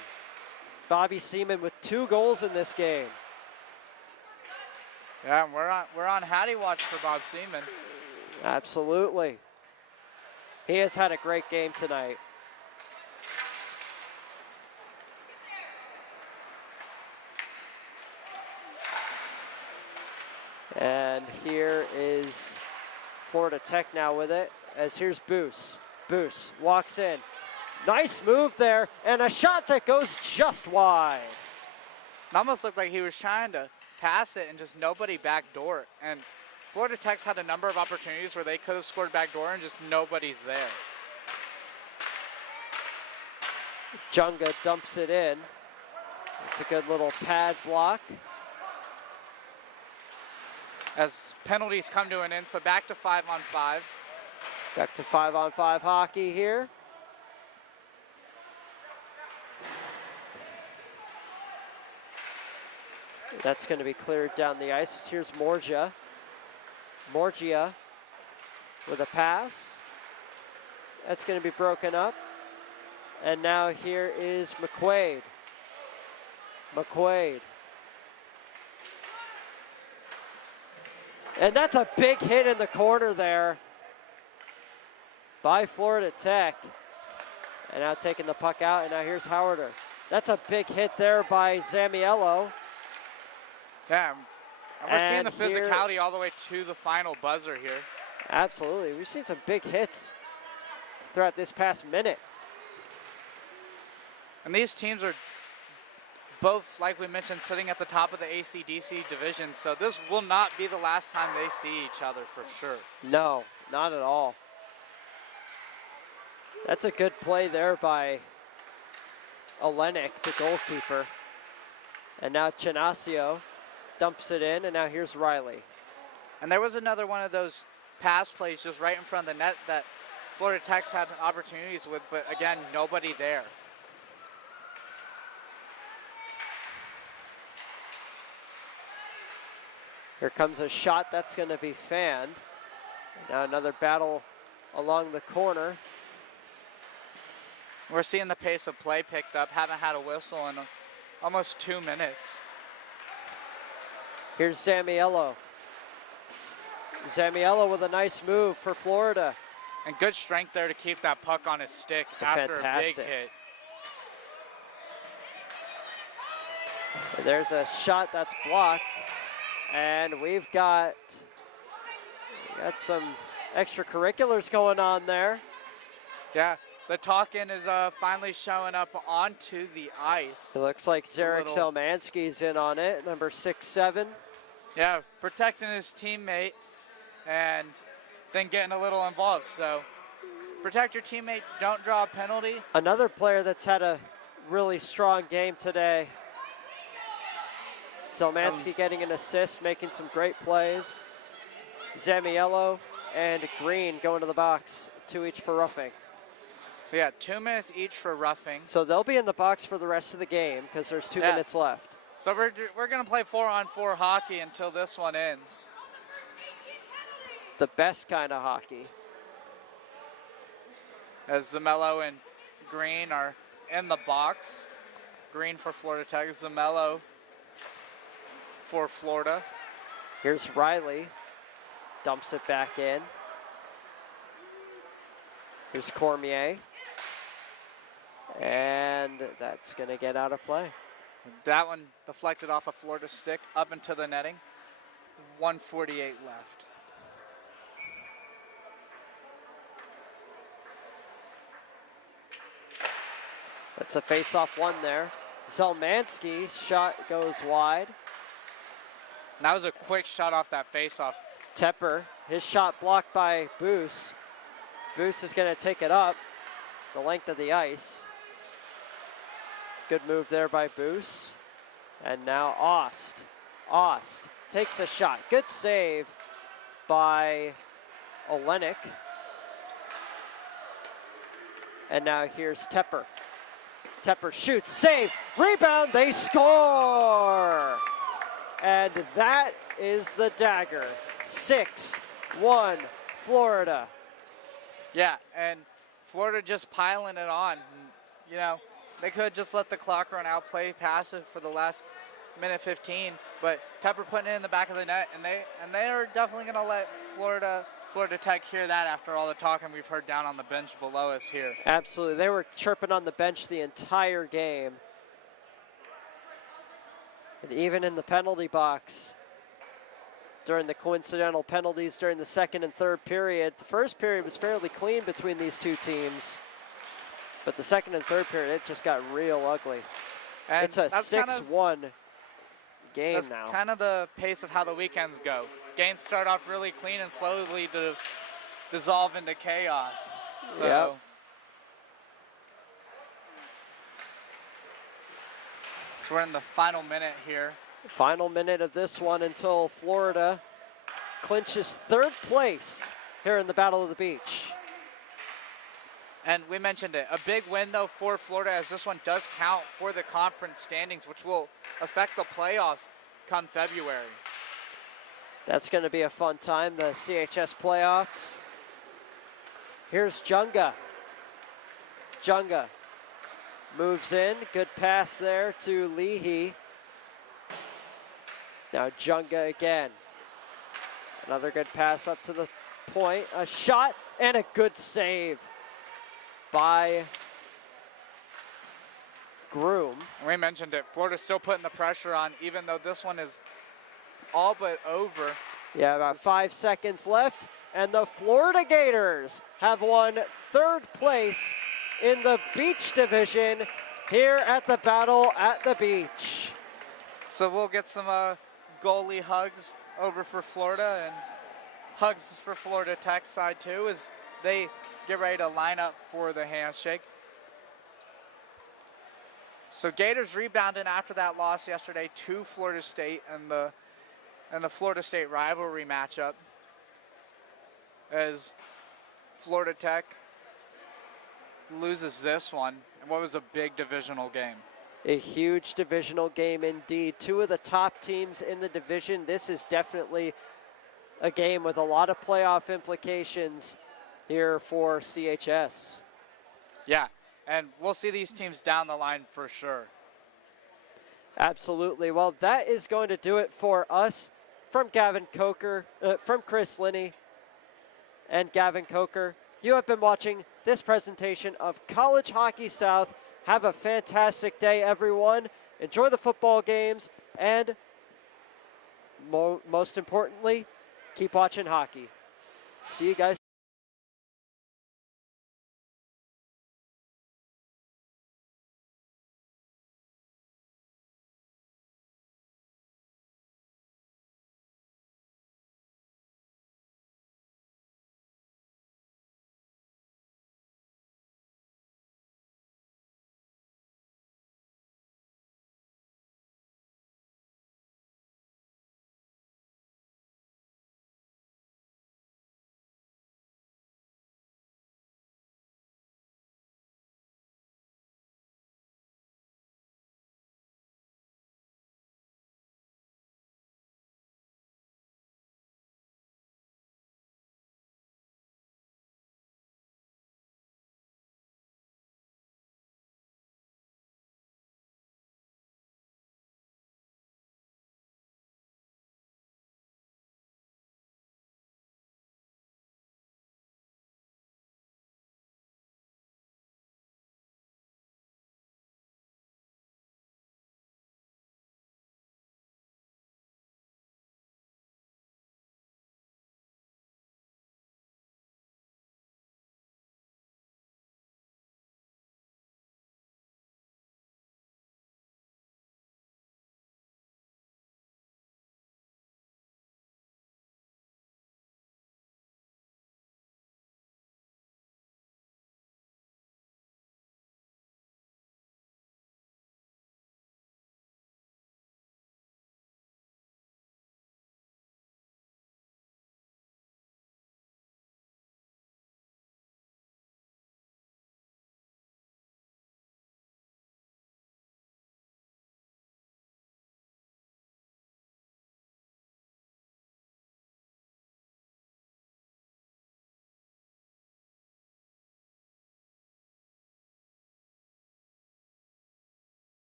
Bobby Seaman with 2 goals in this game. Yeah, we're on Hattie watch for Bob Seaman. Absolutely. He has had a great game tonight. And here is Florida Tech now with it, as here's Boos. Boos walks in. Nice move there, and a shot that goes just wide. It almost looked like he was trying to pass it and just nobody backdoor it. And Florida Tech's had a number of opportunities where they could have scored backdoor and just nobody's there. Junga dumps it in. It's a good little pad block. As penalties come to an end, so back to 5-on-5. Back to 5-on-5 hockey here. That's going to be cleared down the ice. Here's Morgia. Morgia with a pass. That's going to be broken up. And now here is McQuaid. McQuaid. And that's a big hit in the corner there by Florida Tech. And now taking the puck out, and now here's Howarder. That's a big hit there by Zamiello. Yeah, and we're seeing And the physicality all the way to the final buzzer here. Absolutely. We've seen some big hits throughout this past minute. And these teams are both, like we mentioned, sitting at the top of the ACDC division, so this will not be the last time they see each other for sure. No, not at all. That's a good play there by Olenek, the goalkeeper. And now Chinasio dumps it in, and now here's Riley. And there was another one of those pass plays just right in front of the net that Florida Tech's had opportunities with, but again, nobody there. Here comes a shot that's going to be fanned. Now another battle along the corner. We're seeing the pace of play picked up. Haven't had a whistle in almost 2 minutes. Here's Zamiello. Zamiello with a nice move for Florida. And good strength there to keep that puck on his stick after Fantastic. a big hit. There's a shot that's blocked. And we've got some extracurriculars going on there. Yeah, the talking is finally showing up onto the ice. It looks like Zarek Selmansky's in on it, number 6'7". Yeah, protecting his teammate and then getting a little involved. So protect your teammate, don't draw a penalty. Another player that's had a really strong game today. Selmansky getting an assist, making some great plays. Zamiello and Green going to the box, 2 each for roughing. So yeah, 2 minutes each for roughing. So they'll be in the box for the rest of the game because there's 2 minutes left. So we're going to play 4-on-4 hockey until this one ends. The best kind of hockey. As Zamello and Green are in the box. Green for Florida Tech, Zamello for Florida. Here's Riley, dumps it back in. Here's Cormier. And that's gonna get out of play. That one deflected off a Florida stick up into the netting. 1:48 left. That's a face-off one there. Zelmansky's shot goes wide. And that was a quick shot off that face-off. Tepper, his shot blocked by Boos. Boos is gonna take it up the length of the ice. Good move there by Boos. And now Ost. Ost takes a shot. Good save by Olenek. And now here's Tepper. Tepper shoots, save, rebound, they score! And that is the dagger. 6-1 Florida. Yeah, and Florida just piling it on. You know, they could just let the clock run out, play passive for the last minute 15, but Tepper putting it in the back of the net, and they are definitely going to let Florida Tech hear that after all the talking we've heard down on the bench below us here. Absolutely. They were chirping on the bench the entire game. And even in the penalty box, during the coincidental penalties during the second and third period, the first period was fairly clean between these two teams. But the second and third period, it just got real ugly. And it's a 6-1 game that's now. Kind of the pace of how the weekends go. Games start off really clean and slowly to dissolve into chaos. So. Yep. So we're in the final minute here. Final minute of this one until Florida clinches third place here in the Battle of the Beach. And we mentioned it, a big win though for Florida, as this one does count for the conference standings, which will affect the playoffs come February. That's going to be a fun time, the CHS playoffs. Here's Junga. Junga moves in, good pass there to Leahy. Now Junga again. Another good pass up to the point, a shot and a good save by Groom. We mentioned it, Florida's still putting the pressure on, even though this one is all but over. Yeah, about 5 seconds left, and the Florida Gators have won third place in the Beach Division here at the Battle at the Beach. So we'll get some goalie hugs over for Florida, and hugs for Florida Tech side too, as they get ready to line up for the handshake. So Gators rebounding after that loss yesterday to Florida State and the Florida State rivalry matchup, as Florida Tech loses this one in what was a big divisional game. A huge divisional game indeed. Two of the top teams in the division. This is definitely a game with a lot of playoff implications here for CHS. Yeah, and we'll see these teams down the line for sure. Absolutely. Well, that is going to do it for us. From Gavin Coker, from Chris Linney and Gavin Coker, you have been watching this presentation of College Hockey South. Have a fantastic day, everyone. Enjoy the football games, and most importantly, keep watching hockey. See you guys.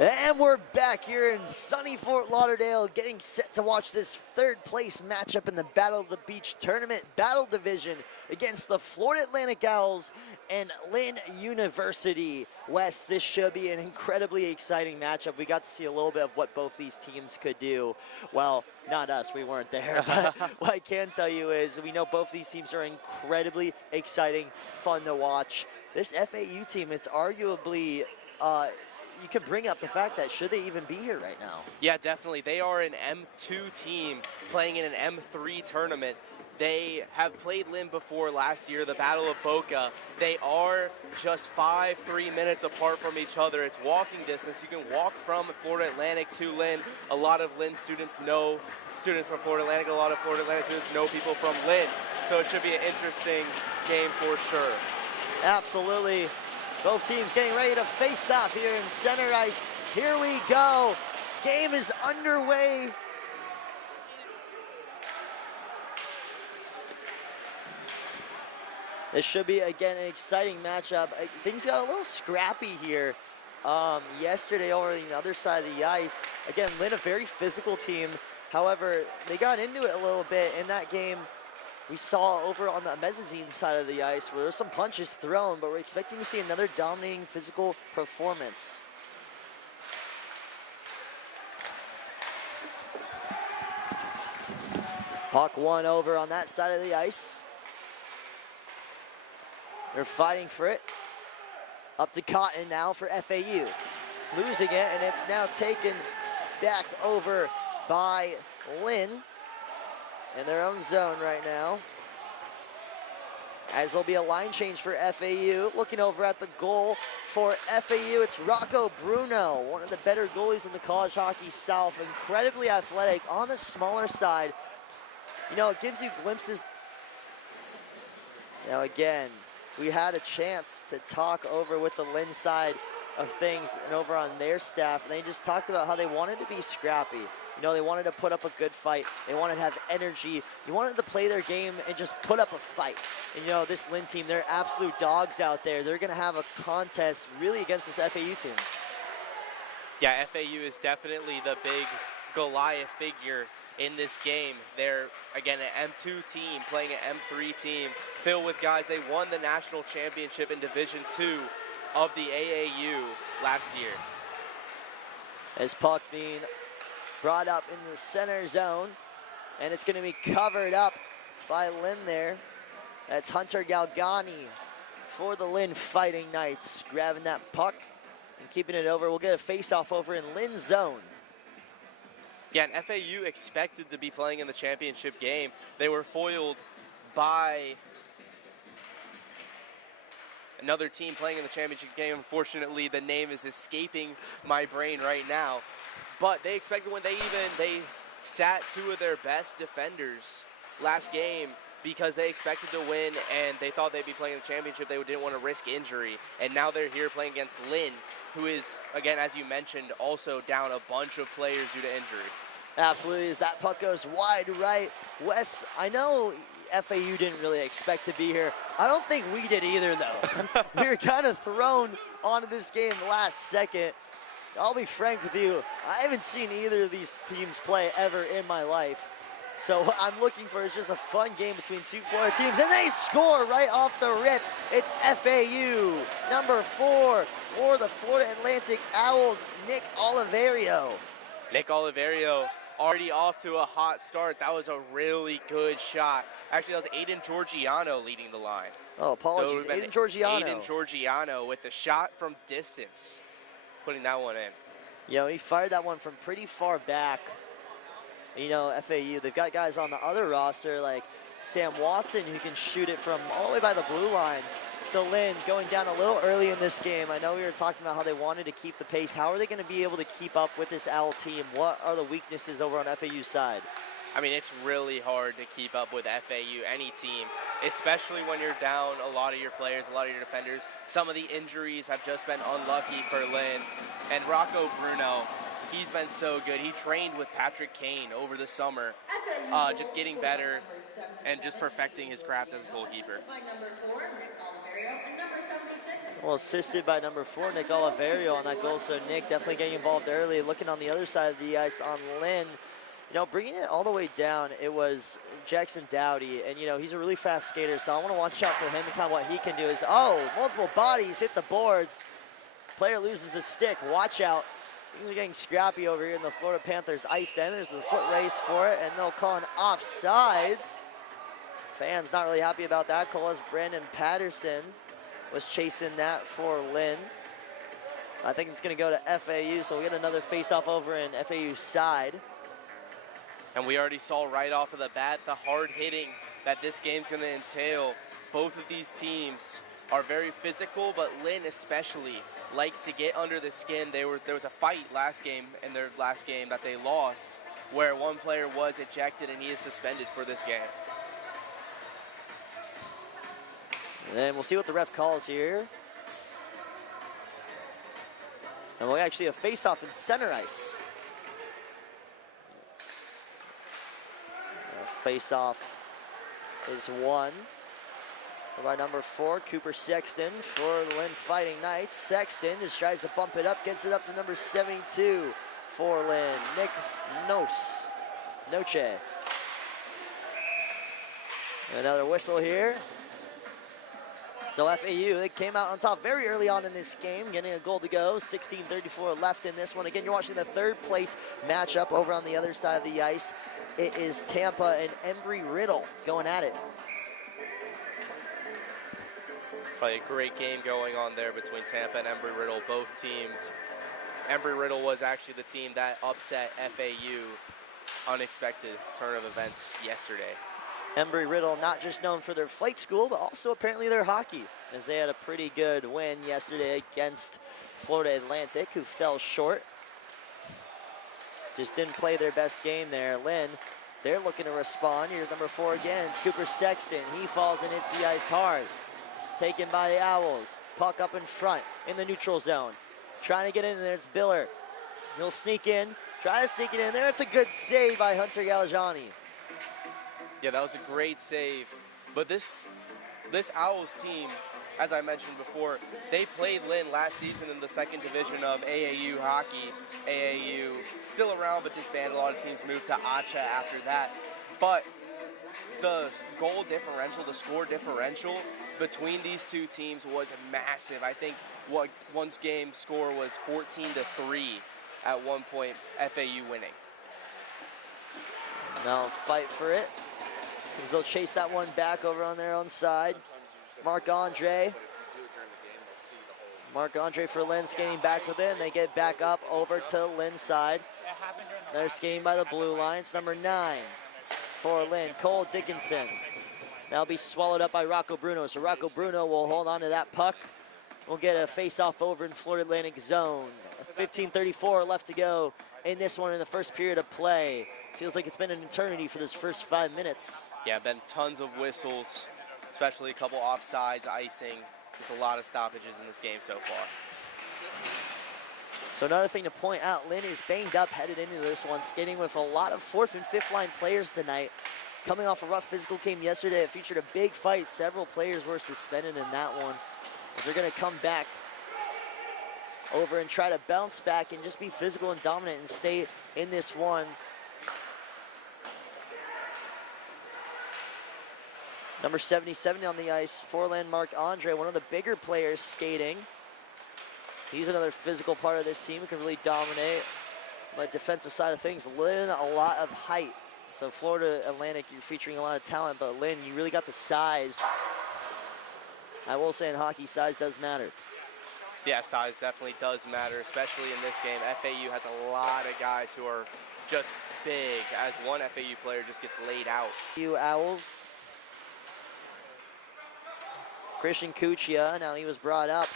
And we're back here in sunny Fort Lauderdale, getting set to watch this third place matchup in the Battle of the Beach Tournament Battle Division against the Florida Atlantic Owls and Lynn University West. This should be an incredibly exciting matchup. We got to see a little bit of what both these teams could do. Well, not us, we weren't there, but what I can tell you is we know both these teams are incredibly exciting, fun to watch. This FAU team is arguably you could bring up the fact that should they even be here right now? Yeah, definitely. They are an M2 team playing in an M3 tournament. They have played Lynn before last year, the Battle of Boca. They are just 3 minutes apart from each other. It's walking distance. You can walk from Florida Atlantic to Lynn. A lot of Lynn students know students from Florida Atlantic. A lot of Florida Atlantic students know people from Lynn. So it should be an interesting game for sure. Absolutely. Both teams getting ready to face off here in center ice. Here we go. Game is underway. This should be, again, an exciting matchup. Things got a little scrappy here yesterday over on the other side of the ice. Again, Lynn, a very physical team. However, they got into it a little bit in that game. We saw over on the mezzanine side of the ice where there were some punches thrown, but we're expecting to see another dominating physical performance. Puck won over on that side of the ice. They're fighting for it. Up to Cotton now for FAU. Losing it, and it's now taken back over by Lynn in their own zone right now. As there'll be a line change for FAU. Looking over at the goal for FAU, it's Rocco Bruno, one of the better goalies in the college hockey south. Incredibly athletic on the smaller side. You know, it gives you glimpses. Now again, we had a chance to talk over with the Lynn side of things and over on their staff, and they just talked about how they wanted to be scrappy. You know, they wanted to put up a good fight. They wanted to have energy. They wanted to play their game and just put up a fight. And you know, this Lynn team, they're absolute dogs out there. They're gonna have a contest really against this FAU team. Yeah, FAU is definitely the big Goliath figure in this game. They're, again, an M2 team playing an M3 team filled with guys. They won the national championship in Division II of the AAU last year. As puck being brought up in the center zone, and it's gonna be covered up by Lynn there. That's Hunter Galgani for the Lynn Fighting Knights, grabbing that puck and keeping it over. We'll get a face-off over in Lynn's zone. Yeah, and FAU expected to be playing in the championship game. They were foiled by another team playing in the championship game. Unfortunately, the name is escaping my brain right now. But they expected when they sat two of their best defenders last game because they expected to win and they thought they'd be playing in the championship. They didn't want to risk injury. And now they're here playing against Lynn, who is, again, as you mentioned, also down a bunch of players due to injury. Absolutely, as that puck goes wide right. Wes, I know FAU didn't really expect to be here. I don't think we did either, though. We were kind of thrown onto this game last second. I'll be frank with you, I haven't seen either of these teams play ever in my life. So what I'm looking for is just a fun game between two Florida teams, and they score right off the rip. It's FAU, number 4 for the Florida Atlantic Owls, Nick Oliverio. Nick Oliverio already off to a hot start. That was a really good shot. Actually, that was Aiden Georgiano leading the line. Oh, apologies, So Aiden Georgiano. Aiden Georgiano with a shot from distance, putting that one in. You know, he fired that one from pretty far back. You know, FAU, they've got guys on the other roster like Sam Watson who can shoot it from all the way by the blue line. So Lynn going down a little early in this game. I know we were talking about how they wanted to keep the pace. How are they going to be able to keep up with this Owl team? What are the weaknesses over on FAU's side? I mean, it's really hard to keep up with FAU, any team, especially when you're down a lot of your players, a lot of your defenders. Some of the injuries have just been unlucky for Lynn. And Rocco Bruno, he's been so good. He trained with Patrick Kane over the summer, just getting better and just perfecting his craft as a goalkeeper. Well, assisted by number 4, Nick Oliverio on that goal. So Nick definitely getting involved early. Looking on the other side of the ice on Lynn. You know, bringing it all the way down, it was Jackson Dowdy. And, you know, he's a really fast skater, so I want to watch out for him and kind of what he can do is, oh, multiple bodies hit the boards. Player loses a stick. Watch out. Things are getting scrappy over here in the Florida Panthers IceDen. There's a foot race for it, and they'll call an offsides. Fans not really happy about that call as Brandon Patterson was chasing that for Lynn. I think it's going to go to FAU, so we'll get another face-off over in FAU's side. And we already saw right off of the bat the hard hitting that this game's going to entail. Both of these teams are very physical, but Lynn especially likes to get under the skin. There was a fight in their last game that they lost, where one player was ejected and he is suspended for this game. And we'll see what the ref calls here. And we'll actually have face-off in center ice. Face-off is won by number 4, Cooper Sexton for the Lynn Fighting Knights. Sexton just tries to bump it up, gets it up to number 72 for Lynn, Nick Noce. Another whistle here. So FAU, they came out on top very early on in this game, getting a goal to go. 16:34 left in this one. Again, you're watching the third place matchup over on the other side of the ice. It is Tampa and Embry-Riddle going at it. Probably a great game going on there between Tampa and Embry-Riddle, both teams. Embry-Riddle was actually the team that upset FAU unexpected turn of events yesterday. Embry-Riddle not just known for their flight school, but also apparently their hockey, as they had a pretty good win yesterday against Florida Atlantic, who fell short. Just didn't play their best game there. Lynn, they're looking to respond. Here's number 4 again. It's Cooper Sexton. He falls and hits the ice hard. Taken by the Owls. Puck up in front in the neutral zone. Trying to get in there. It's Biller. He'll sneak in. Try to sneak it in there. It's a good save by Hunter Galajani. Yeah, that was a great save. But this Owls team, as I mentioned before, they played Lynn last season in the second division of AAU hockey. AAU still around, but disbanded. A lot of teams moved to ACHA after that. But the goal differential, the score differential between these two teams was massive. I think one game score was 14-3 at one point, FAU winning. Now fight for it, as they'll chase that one back over on their own side. Marc-Andre for Lynn skating back with it, and they get back up over to Lynn's side. They're skating by the blue line. It's number 9 for Lynn, Cole Dickinson. That'll be swallowed up by Rocco Bruno. So Rocco Bruno will hold on to that puck. We'll get a face-off over in Florida Atlantic zone. 15:34 left to go in this one in the first period of play. Feels like it's been an eternity for this first 5 minutes. Yeah, been tons of whistles, especially a couple offsides, icing. There's a lot of stoppages in this game so far. So another thing to point out, Lynn is banged up headed into this one, skating with a lot of 4th and 5th line players tonight. Coming off a rough physical game yesterday, it featured a big fight. Several players were suspended in that one, as they're gonna come back over and try to bounce back and just be physical and dominant and stay in this one. Number 77 on the ice for Lynn, Marc-Andre, one of the bigger players skating. He's another physical part of this team who can really dominate on the defensive side of things. Lynn, a lot of height. So Florida Atlantic, you're featuring a lot of talent, but Lynn, you really got the size. I will say in hockey, size does matter. Yeah, size definitely does matter, especially in this game. FAU has a lot of guys who are just big, as one FAU player just gets laid out. Owls. Christian Kuchia, now he was brought up.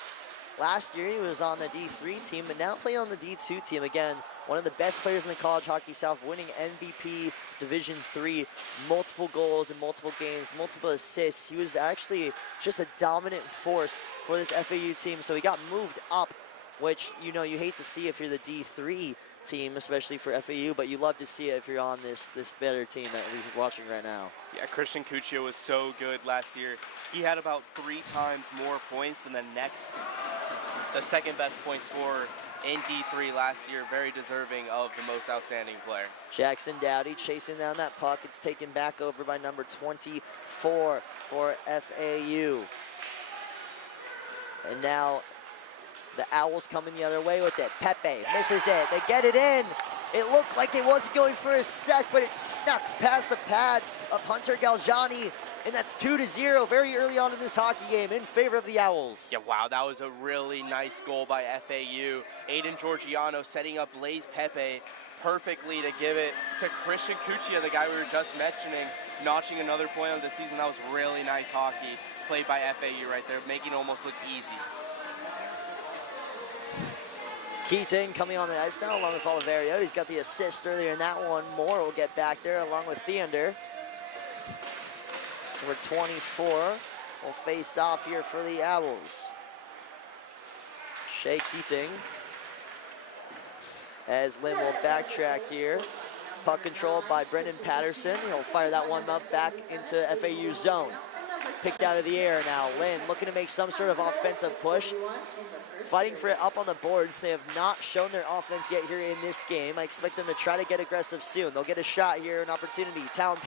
Last year he was on the D3 team, but now playing on the D2 team. Again, one of the best players in the College Hockey South, winning MVP Division III, multiple goals in multiple games, multiple assists. He was actually just a dominant force for this FAU team, so he got moved up, which, you know, you hate to see if you're the D3 team, especially for FAU, but you love to see it if you're on this better team that we're watching right now. Yeah, Christian Cuccio was so good last year. He had about 3 times more points than the second best point scorer in D3 last year. Very deserving of the most outstanding player. Jackson Dowdy chasing down that puck. It's taken back over by number 24 for FAU. And now the Owls coming the other way with it. Pepe misses it. They get it in. It looked like it wasn't going for a sec, but it snuck past the pads of Hunter Galgiani, and that's 2-0 very early on in this hockey game in favor of the Owls. Yeah, wow, that was a really nice goal by FAU. Aiden Georgiano setting up Blaze Pepe perfectly to give it to Christian Cuccia, the guy we were just mentioning, notching another point of the season. That was really nice hockey played by FAU right there, making it almost look easy. Keating coming on the ice now along with Oliverio. He's got the assist earlier in that one. Moore will get back there along with Theander. Number 24 will face off here for the Owls. Shea Keating. As Lynn will backtrack here. Puck controlled by Brendan Patterson. He'll fire that one up back into FAU zone. Picked out of the air now. Lynn looking to make some sort of offensive push. Fighting for it up on the boards. They have not shown their offense yet here in this game. I expect them to try to get aggressive soon. They'll get a shot here, an opportunity. Towns